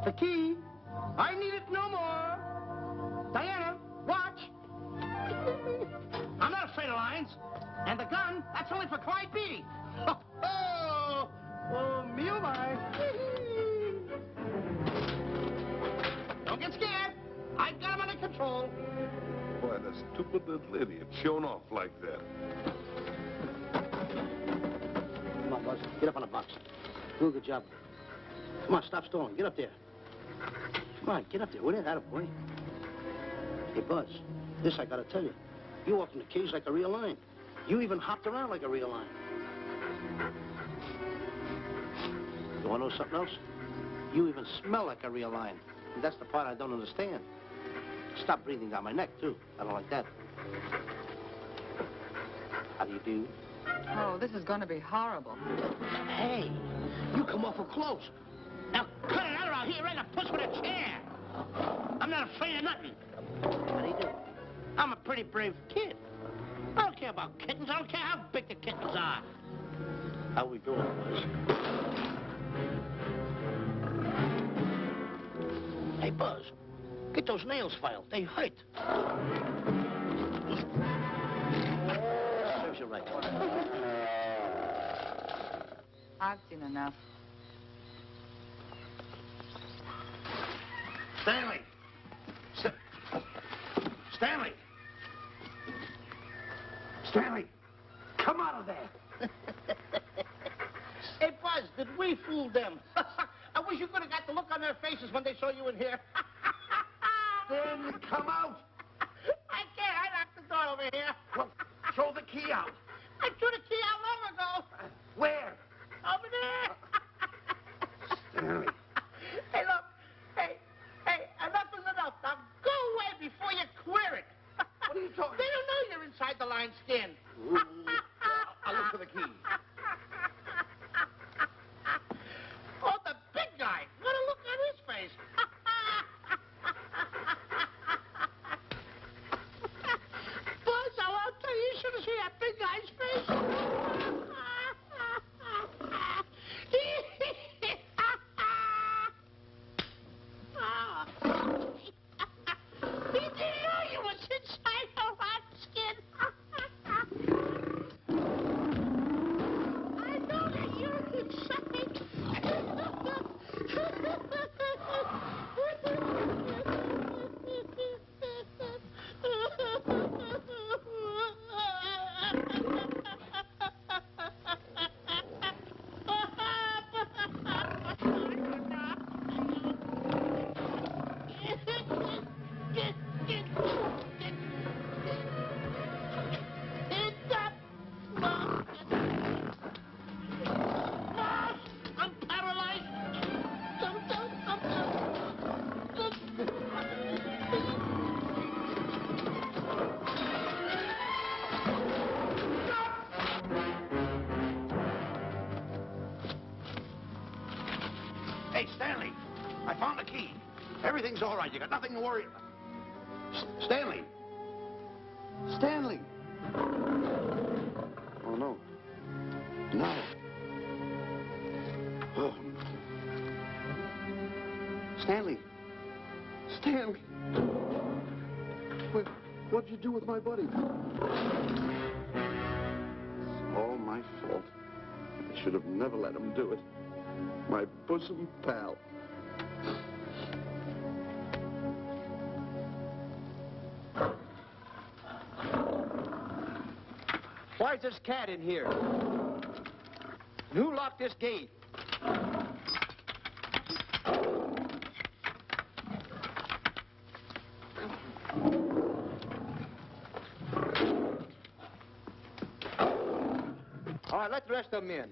The key. I need it no more. Diana, watch. I'm not afraid of lions. And the gun, that's only for Clyde Beatty. Oh, me oh my. Don't get scared. I've got him under control. Boy, that stupid little idiot showing off like that. Come on, Buzz. Get up on the box. Do a good job. Come on, stop stalling. Get up there. Come on, get up there, will you? Attaboy. Hey, Buzz, this I gotta tell you. You walked in the cage like a real lion. You even hopped around like a real lion. You wanna know something else? You even smell like a real lion. And that's the part I don't understand. Stop breathing down my neck, too. I don't like that. How do you do? Oh, this is going to be horrible. Hey, you come awful close. Now cut it out here right a puss with a chair. I'm not afraid of nothing. How do you do? I'm a pretty brave kid. I don't care about kittens. I don't care how big the kittens are. How we doing, boys? Hey, Buzz, get those nails filed. They hurt. Serves you right. I've seen enough. Stanley! Stanley! Stanley! Come out of there! Hey, Buzz, did we fool them? I wish you could have got the look on their faces when they saw you in here. Stanley, come out! I can't. I locked the door over here. Well, throw the key out. I threw the key out long ago. Where? Over there. Stanley. Hey, look. Hey, enough is enough. Now go away before you queer it. What are you talking They don't know you're inside the lion's skin. I'll look for the key. Oh, the big guy. What a look on his face. Buzz, I'll tell you, you should have seen that big guy's face. He didn't know you was inside the lion's skin. I know that you're inside. I'm paralyzed. Hey, Stanley, I found the key. Everything's all right. You got nothing to worry about. Stanley. Stanley. Oh, no. No. Oh. Stanley. Stanley. What'd you do with my buddy? It's all my fault. I should have never let him do it. My bosom pal. Why's this cat in here? Who locked this gate? All right, let the rest of them in.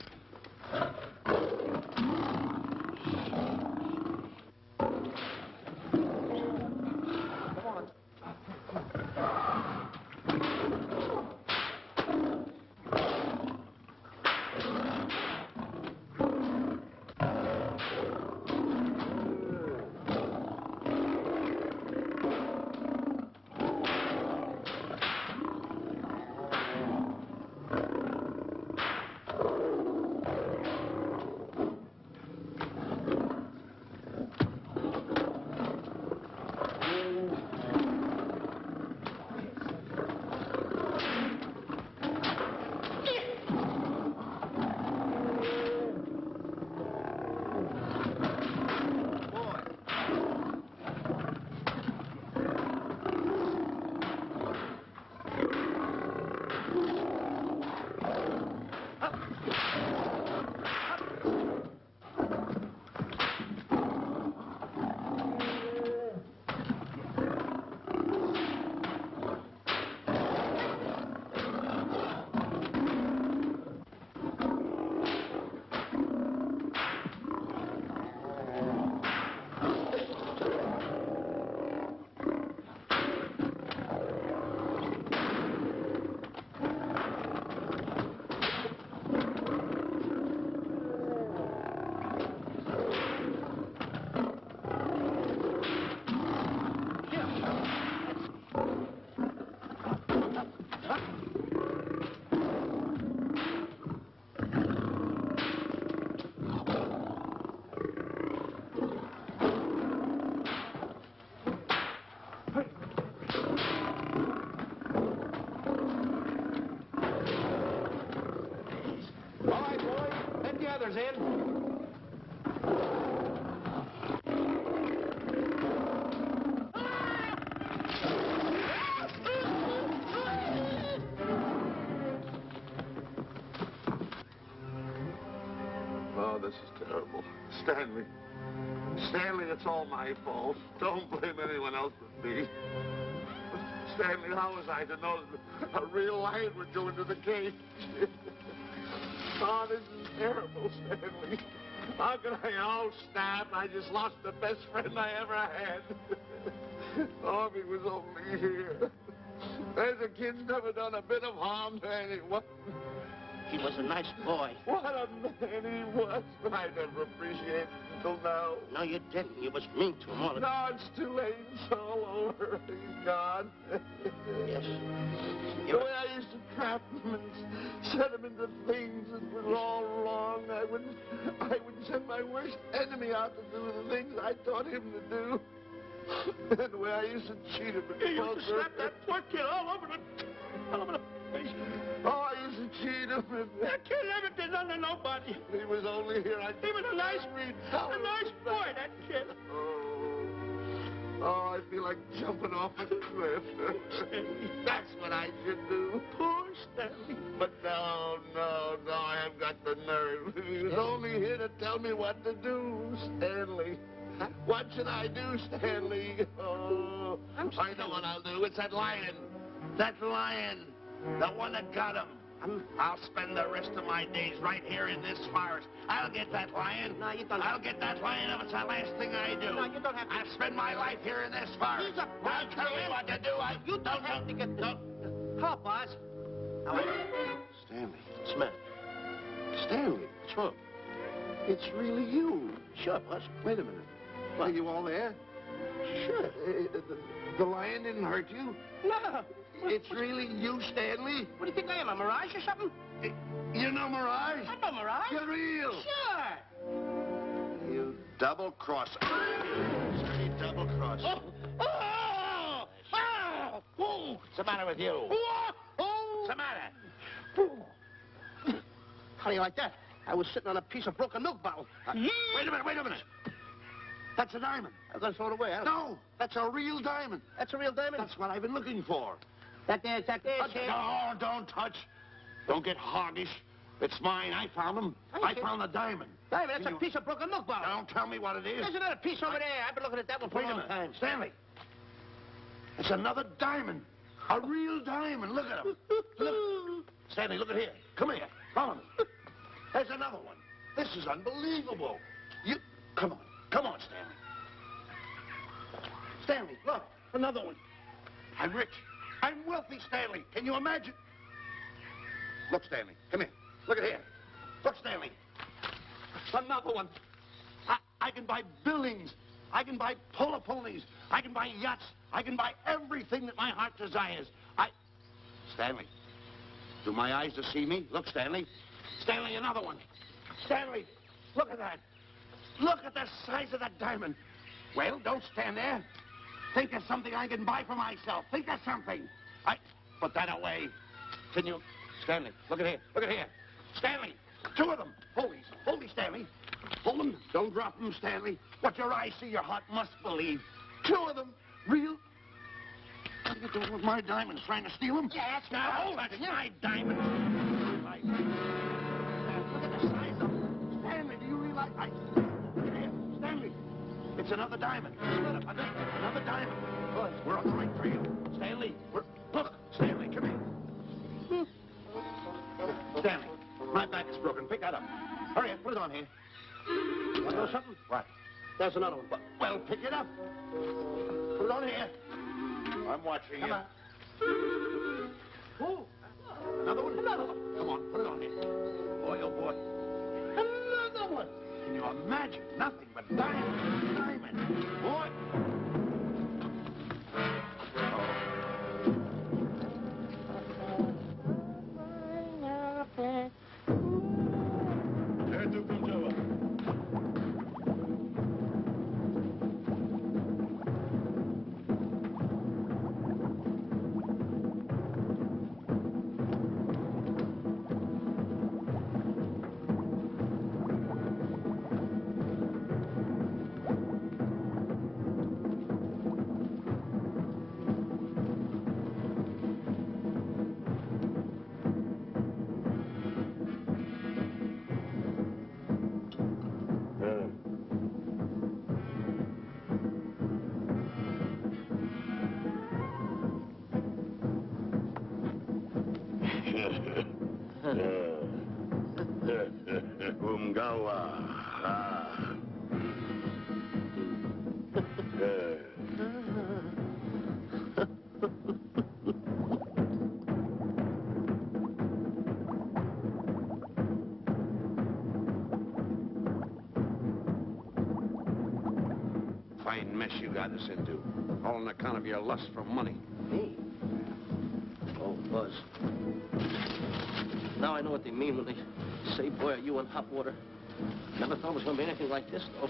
All right, boys. Let the others in. Oh, this is terrible. Stanley. Stanley, it's all my fault. Don't blame anyone else but me. Stanley, how was I to know that a real lion would go into the cage? Oh, this is terrible, Stanley. How can I... Oh, snap. I just lost the best friend I ever had. Oh, if he was only here. The kid's never done a bit of harm to anyone. He was a nice boy. What a man he was. I never appreciated it until now. No, you didn't. You was mean to him all the No, it's too late. It's all over. He's gone. Yes. The way I used to trap him and set him into things that was all wrong, I would send my worst enemy out to do the things I taught him to do. And the way I used to cheat him and You used to slap that poor kid all over the face. Oh, I used to cheat him. That kid never did nothing to nobody. He was only here. He was a nice boy, that kid. Oh, I feel like jumping off a cliff. That's what I should do. Poor Stanley. But no, I haven't got the nerve. He was only here to tell me what to do, Stanley. Huh? What should I do, Stanley? Oh, I know what I'll do. It's that lion. That lion. The one that got him. I'll spend the rest of my days right here in this forest. I'll get that lion. No, you don't. I'll get that lion if it's the last thing I do. No, you don't have to. I'll spend my life here in this forest. He's a Don't tell me what to do. You don't have to get the... Call, boss. Stanley. Smith. Stanley. What's wrong? It's really you. Sure, boss. Wait a minute. Are you all there? Sure. The lion didn't hurt you? No. It's really you, Stanley? What do you think I am, a mirage or something? You're no mirage? I'm no mirage. You're real. Sure. You double-crosser. You double-crosser. Oh! What's the matter with you? What's the matter? How do you like that? I was sitting on a piece of broken milk bottle. Wait a minute. That's a diamond. I'm going to throw it away. No, that's a real diamond. That's a real diamond? That's what I've been looking for. That there, kid. No, don't touch. Don't get hoggish. It's mine. I found them. I found the diamond. Diamond, that's a piece of broken milk bottle. Don't tell me what it is. There's another piece over there. I've been looking at that one for a long time. Stanley. It's another diamond. A real diamond. Look at him. Look. Stanley, look at here. Come here. Follow me. There's another one. This is unbelievable. Come on. Come on, Stanley. Stanley, look. Another one. I'm rich. I'm wealthy, Stanley. Can you imagine? Look, Stanley. Come here. Look at here. Look, Stanley. Another one. I can buy buildings. I can buy polo ponies. I can buy yachts. I can buy everything that my heart desires. Stanley, do my eyes deceive me? Look, Stanley. Stanley, another one. Stanley, look at that. Look at the size of that diamond. Well, don't stand there. Think of something I can buy for myself. Think of something. Put that away. Can you... Stanley, look at here. Look at here. Stanley, two of them. Hold me, Stanley. Hold them. Don't drop them, Stanley. What your eyes see, your heart must believe. Two of them. Real... What are you doing with my diamonds? Trying to steal them? Yes, Now, hold it. It's my diamonds. Look at the size of them. Stanley, do you realize... Look at here. Stanley, it's another diamond. Another diamond. We're on the right trail. Stanley, look, Stanley, come here. Stanley, my back is broken. Pick that up. Hurry up, put it on here. You want to know something? What? There's another one. Well, pick it up. Put it on here. I'm watching you. Come on. Oh, another one? Another one. Come on, put it on here. Boy, oh boy. Another one. Can you imagine? Nothing but diamond. Diamond. Boy. Umgawa. Fine mess you got us into. All on account of your lust for money. Me? Oh, Buzz. Now I know what they mean when they say, boy, are you in hot water. Never thought it was going to be anything like this, though.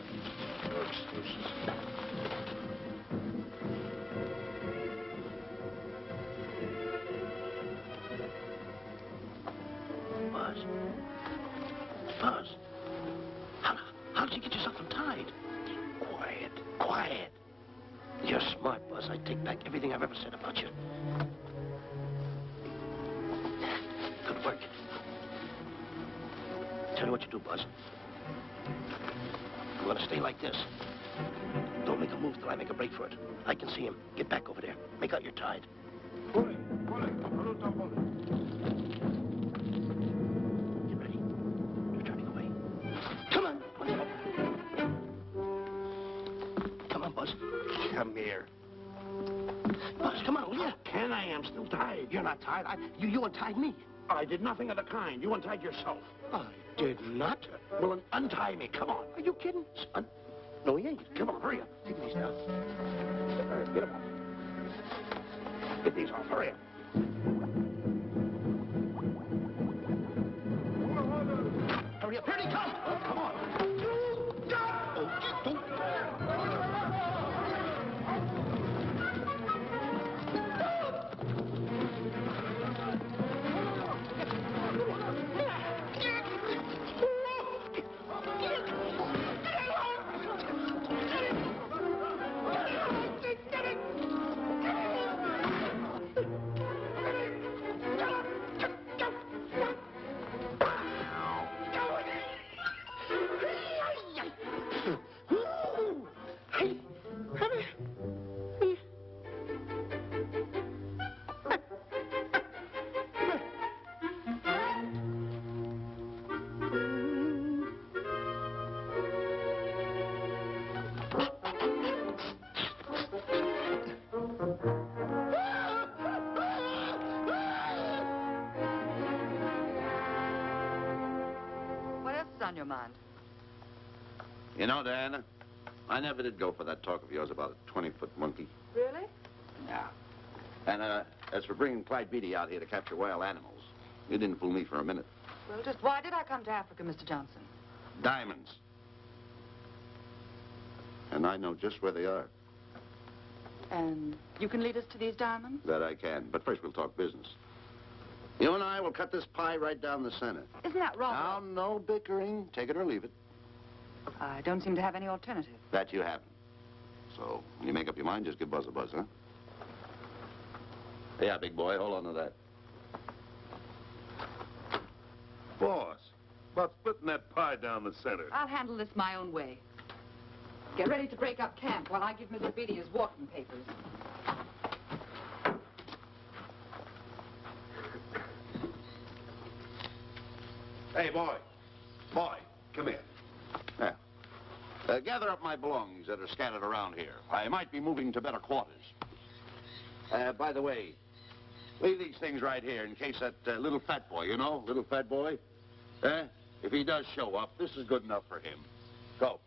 Buzz. Buzz. How did you get yourself untied? Quiet. Quiet. You're smart, Buzz. I take back everything I've ever said about you. Good work. Tell you what you do, Buzz. I'm gonna stay like this. Don't make a move till I make a break for it. I can see him. Get back over there. Make out you're tied. Get ready. You're turning away. Come on. Come on, Buzz. Come here. Buzz, come on, will you? Ken, I am still tied. You're not tied. You untied me. I did nothing of the kind. You untied yourself. I did not. Well, then untie me. Come on. Are you kidding? No, he ain't. Come on, hurry up. Take these now. All right, get them off. Get these off. Hurry up. Hurry up. Here he comes. Come on. On your mind? You know, Diana, I never did go for that talk of yours about a 20-foot monkey. Really? Yeah. And as for bringing Clyde Beatty out here to capture wild animals, you didn't fool me for a minute. Well, just why did I come to Africa, Mr. Johnson? Diamonds. And I know just where they are. And you can lead us to these diamonds? That I can. But first we'll talk business. You and I will cut this pie right down the center. Isn't that wrong? Now, no bickering. Take it or leave it. I don't seem to have any alternative. That you haven't. So, when you make up your mind, just give Buzz a buzz, huh? Yeah, big boy, hold on to that. Boss, about splitting that pie down the center. I'll handle this my own way. Get ready to break up camp while I give Mr. Beatty his walking papers. Hey, boy. Boy, come here. Now, gather up my belongings that are scattered around here. I might be moving to better quarters. By the way, leave these things right here in case that little fat boy, you know, little fat boy, if he does show up, this is good enough for him. Go.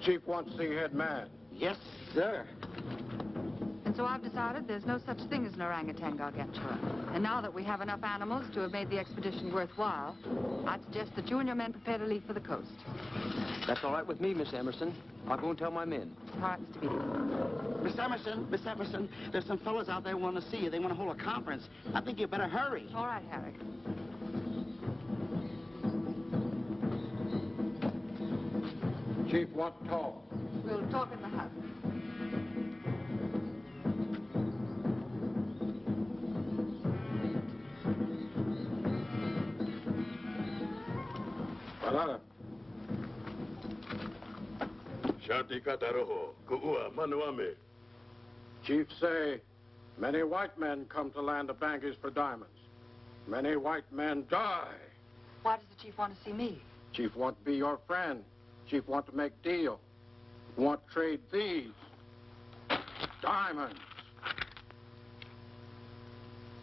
Chief wants to see head man. Yes, sir. And so I've decided there's no such thing as an orangutan gargantua. And now that we have enough animals to have made the expedition worthwhile, I'd suggest that you and your men prepare to leave for the coast. That's all right with me, Miss Emerson. I'll go and tell my men. All right, Mr. Beatty. Miss Emerson, there's some fellas out there who want to see you. They want to hold a conference. I think you better hurry. All right, Harry. Chief wants to talk. We'll talk in the hut. Shanti Kataroho, Kuua Manuame. Chiefs say many white men come to land of Bangis for diamonds. Many white men die. Why does the chief want to see me? Chief want to be your friend. Chief want to make deal. Want to trade these diamonds.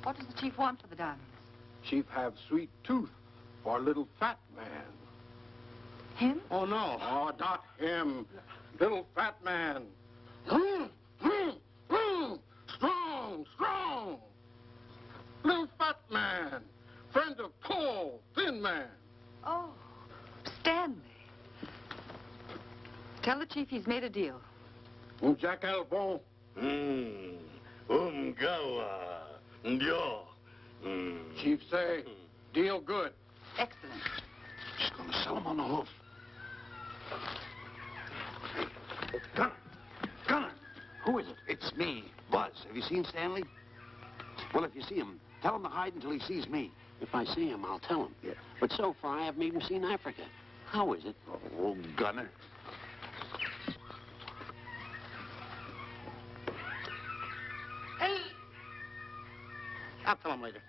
What does the chief want for the diamonds? Chief have sweet tooth for little fat man. Him? Oh, no. Oh, not him. Little fat man. Strong, strong. Little fat man. Friend of tall, thin man. Oh, Stanley. Tell the chief he's made a deal. Jack Elbow. Gawa. Ndio. Chief say, deal good. Excellent. She's going to sell him on the hoof. Gunner! Who is it? It's me, Buzz. Have you seen Stanley? Well, if you see him, tell him to hide until he sees me. If I see him, I'll tell him. Yeah. But so far, I haven't even seen Africa. How is it? Oh, Gunner. Hey! I'll tell him later.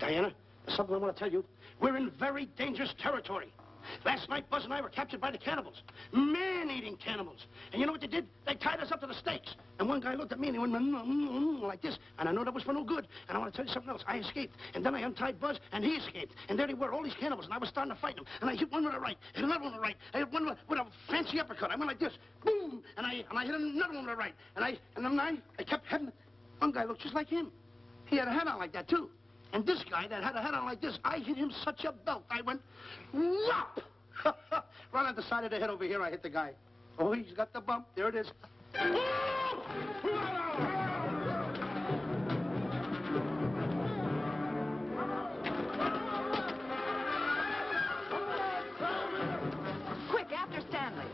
Diana, there's something I want to tell you. We're in very dangerous territory. Last night, Buzz and I were captured by the cannibals. Man-eating cannibals. And you know what they did? They tied us up to the stakes. And one guy looked at me and he went like this. And I know that was for no good. And I want to tell you something else. I escaped. And then I untied Buzz and he escaped. And there they were, all these cannibals. And I was starting to fight them. And I hit one with a right, hit another one with a right. I hit one with a fancy uppercut. I went like this. Boom! And I hit another one with a right. And then I kept hitting. One guy looked just like him. He had a hat on like that, too. And this guy that had a hat on like this, I hit him such a belt. I went, whop! Right on the side of the head over here, I hit the guy. Oh, he's got the bump. There it is. Quick, after Stanley.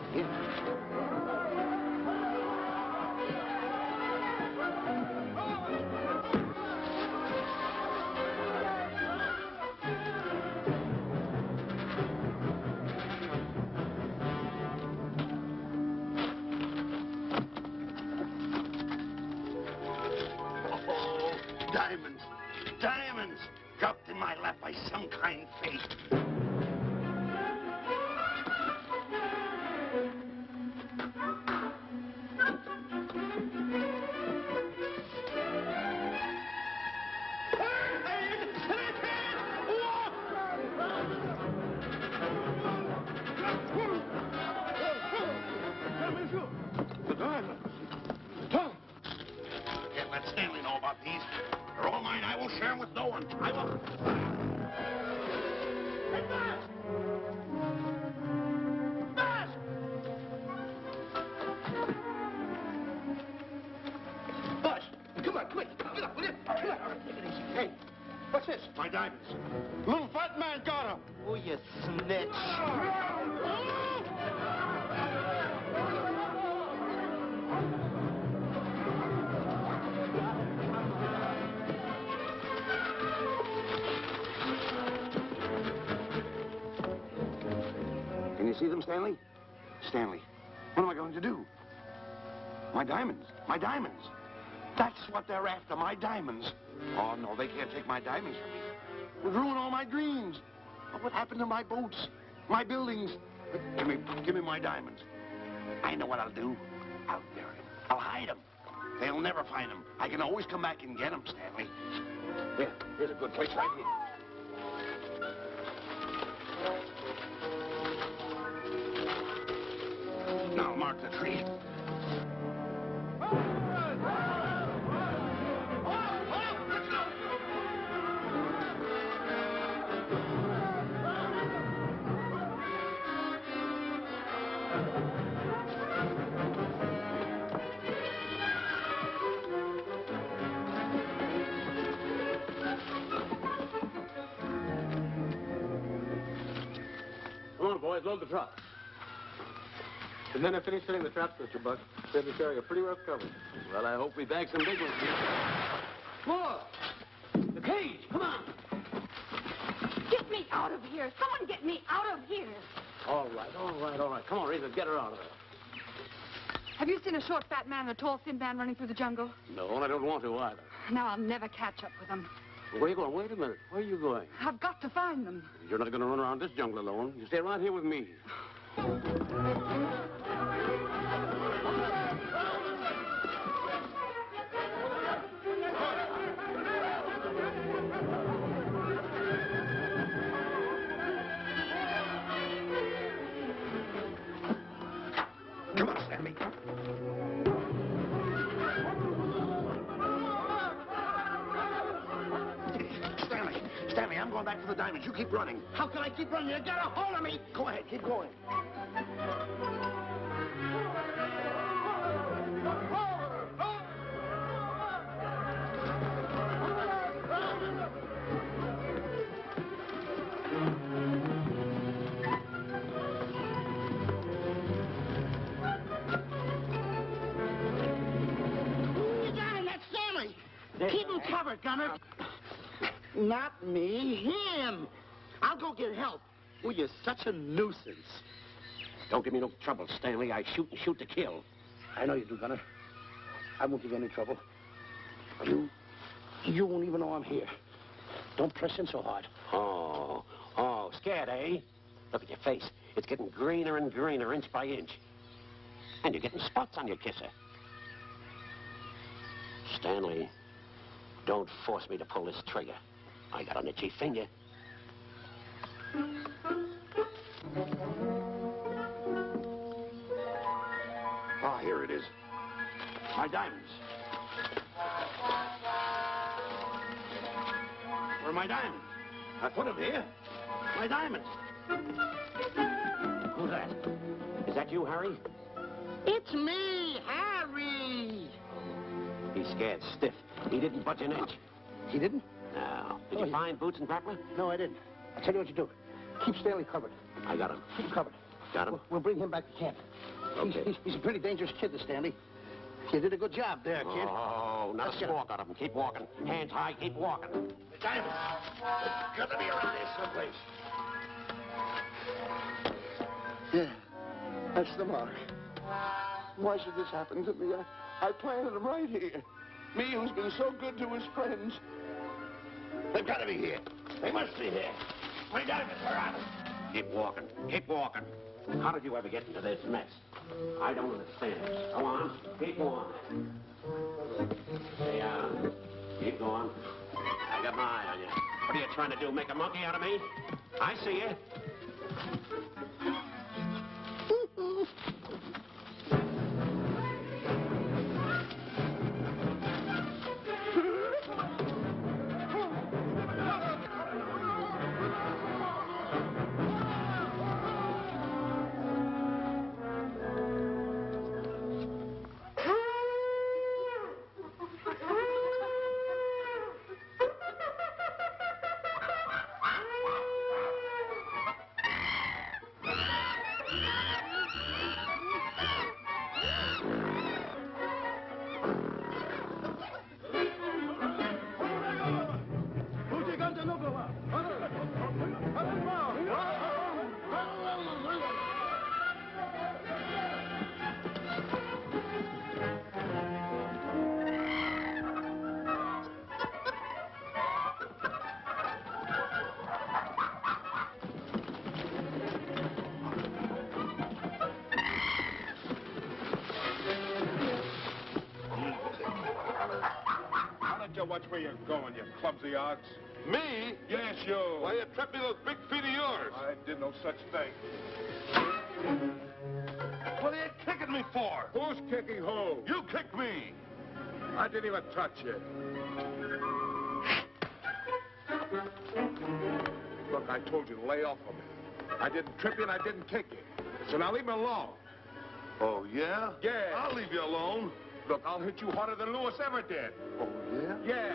Diamonds. Diamonds. Dropped in my lap by some kind fate. The diamonds. Can't let Stanley know about these. They're all mine. I won't share them with no one. I won't. Hey, Buzz! Buzz! Buzz, come on, quick. Get up, will you? Come on. Take it easy. Hey, what's this? My diamonds. Little fat man got him. Oh, you snitch. Can you see them, Stanley? Stanley, what am I going to do? My diamonds. My diamonds. That's what they're after, my diamonds. Oh, no, they can't take my diamonds from me. It would ruin all my dreams. What happened to my boats? My buildings? Give me my diamonds. I know what I'll do. I'll bury them. I'll hide them. They'll never find them. I can always come back and get them, Stanley. Here's a good place right here. Now mark the tree. Come on, boys, load the truck. The men have finished filling the traps, Mr. Buck. Said we carry a pretty rough cover. Well, I hope we bag some big ones here. Look! The cage! Come on! me out of here. Someone get me out of here. All right. Come on, Rita, get her out of there. Have you seen a short, fat man and a tall, thin man running through the jungle? No, and I don't want to either. Now I'll never catch up with them. Where are you going? Wait a minute. Where are you going? I've got to find them. You're not going to run around this jungle alone. You stay right here with me. Come on, Stanley. Stanley, I'm going back for the diamonds. You keep running. How can I keep running? You got a hold of me. Go ahead, keep going. You got him. That's Stanley. Keep him covered, Gunner. Not me, him. I'll go get help. Well, you're such a nuisance. Don't give me no trouble, Stanley. I shoot and shoot to kill. I know you do, Gunner. I won't give you any trouble. You won't even know I'm here. Don't press in so hard. Oh, scared, eh? Look at your face. It's getting greener and greener, inch by inch. And you're getting spots on your kisser. Stanley, don't force me to pull this trigger. I got an itchy finger. Ah, here it is. My diamonds. Where are my diamonds? I put them here. My diamonds. Who's that? Is that you, Harry? It's me, Harry. He's scared stiff. He didn't budge an inch. He didn't? No. Did you find Boots and Grappler? No, I didn't. I'll tell you what you do. Keep Stanley covered. I got him. Keep him covered. Got him? We'll bring him back to camp. Okay. He's a pretty dangerous kid, this Stanley. You did a good job there, kid. Oh, not a squawk out of him. Keep walking. Hands high, keep walking. The diamonds. It's got to be around here someplace. Yeah, that's the mark. Why should this happen to me? I planted them right here. Me, who's been so good to his friends. They've got to be here. They must be here. My diamonds are out. Keep walking. Keep walking. How did you ever get into this mess? I don't understand. Go on. Keep going. Stay on. Keep going. I got my eye on you. What are you trying to do? Make a monkey out of me? I see you. Watch where you're going, you clumsy ox. Me? Yes, you. Why, you trapped me those big feet of yours. I did no such thing. What are you kicking me for? Who's kicking who? You kicked me. I didn't even touch you. Look, I told you to lay off of me. I didn't trip you and I didn't kick you. So now leave me alone. Oh, yeah? Yeah. I'll leave you alone. Look, I'll hit you harder than Lewis ever did. Oh, yeah? Yeah.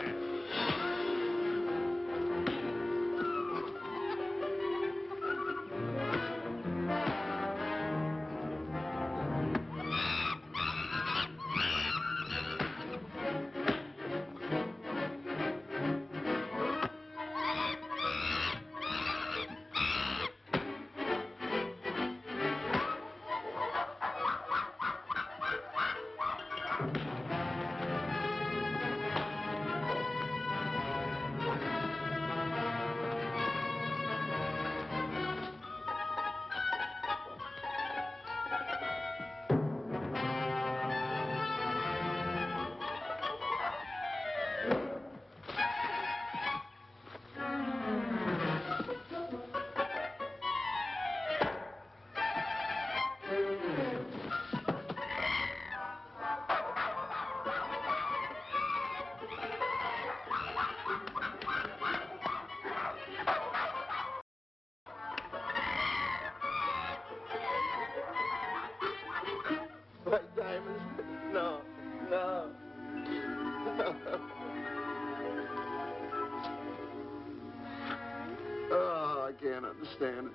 Oh, I can't understand it.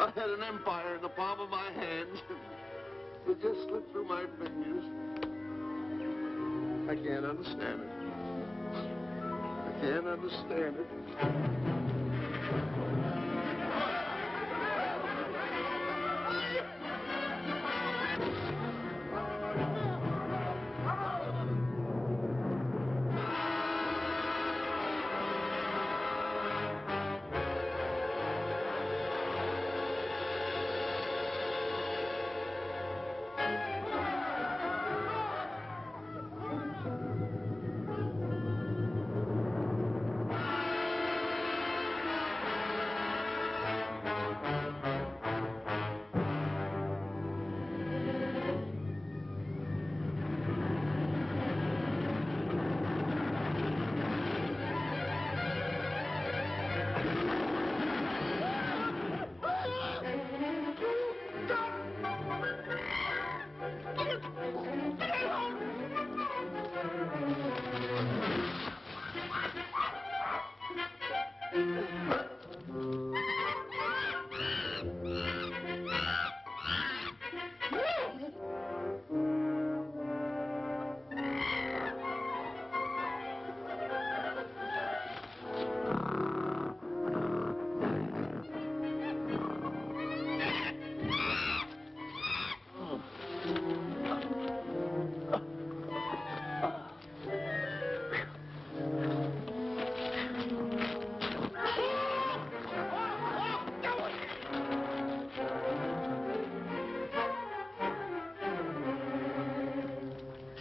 I had an empire in the palm of my hand. It just slipped through my fingers. I can't understand it. I can't understand it.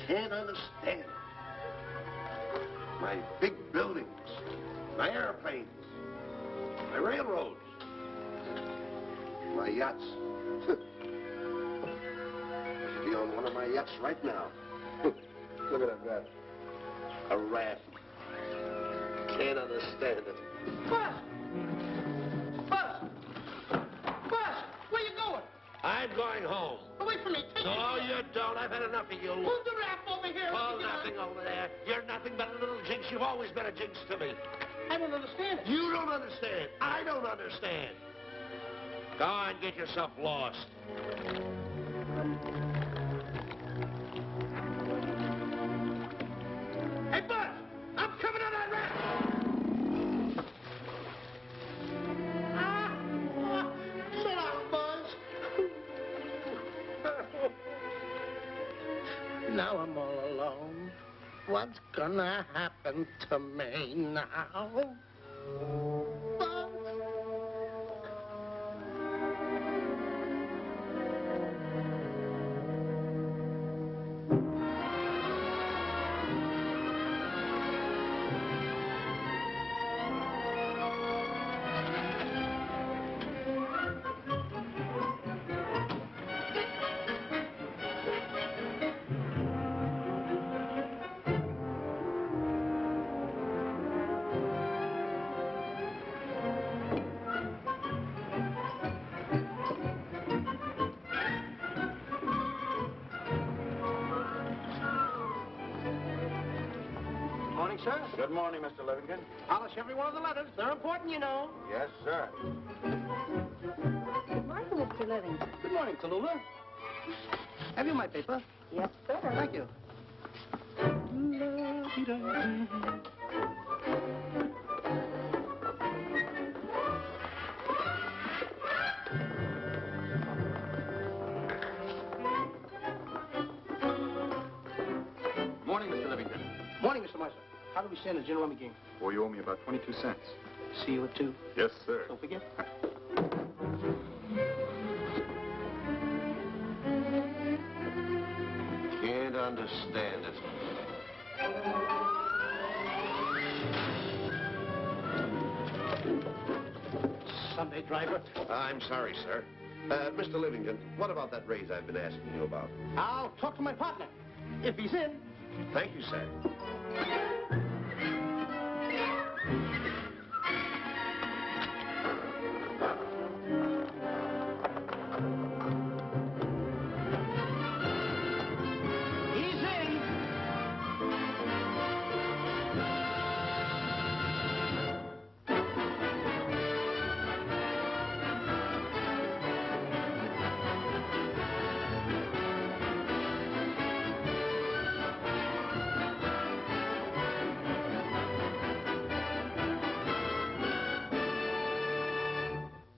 Can't understand. My big buildings, my airplanes, my railroads, my yachts. I should be on one of my yachts right now. Look at that rat. A rat. Can't understand it. Buzz! Buzz! Buzz! Where you going? I'm going home. Away from me. Take No, me. you don't. I've had enough of you. Move the raft over here. Oh, nothing over there. You're nothing but a little jinx. You've always been a jinx to me. I don't understand it. You don't understand. I don't understand. Go on, get yourself lost. Hey, Buzz! I'm coming on that raft! Sit down, Buzz. Now I'm all alone. What's gonna happen to me now? Buzz? Morning, sir. Good morning, Mr. Livingston. Polish every one of the letters. They're important, you know. Yes, sir. Good morning, Mr. Livingston. Good morning, Tallulah. Have you my paper? Yes, sir. Thank you. Morning, Mr. Livingston. Morning, Mr. Marshall. How do we stand the gin rummy game? Well, you owe me about 22 cents. See you at 2. Yes, sir. Don't forget. Can't understand it. Sunday driver. I'm sorry, sir. Mr. Livingston, what about that raise I've been asking you about? I'll talk to my partner. If he's in. Thank you, sir.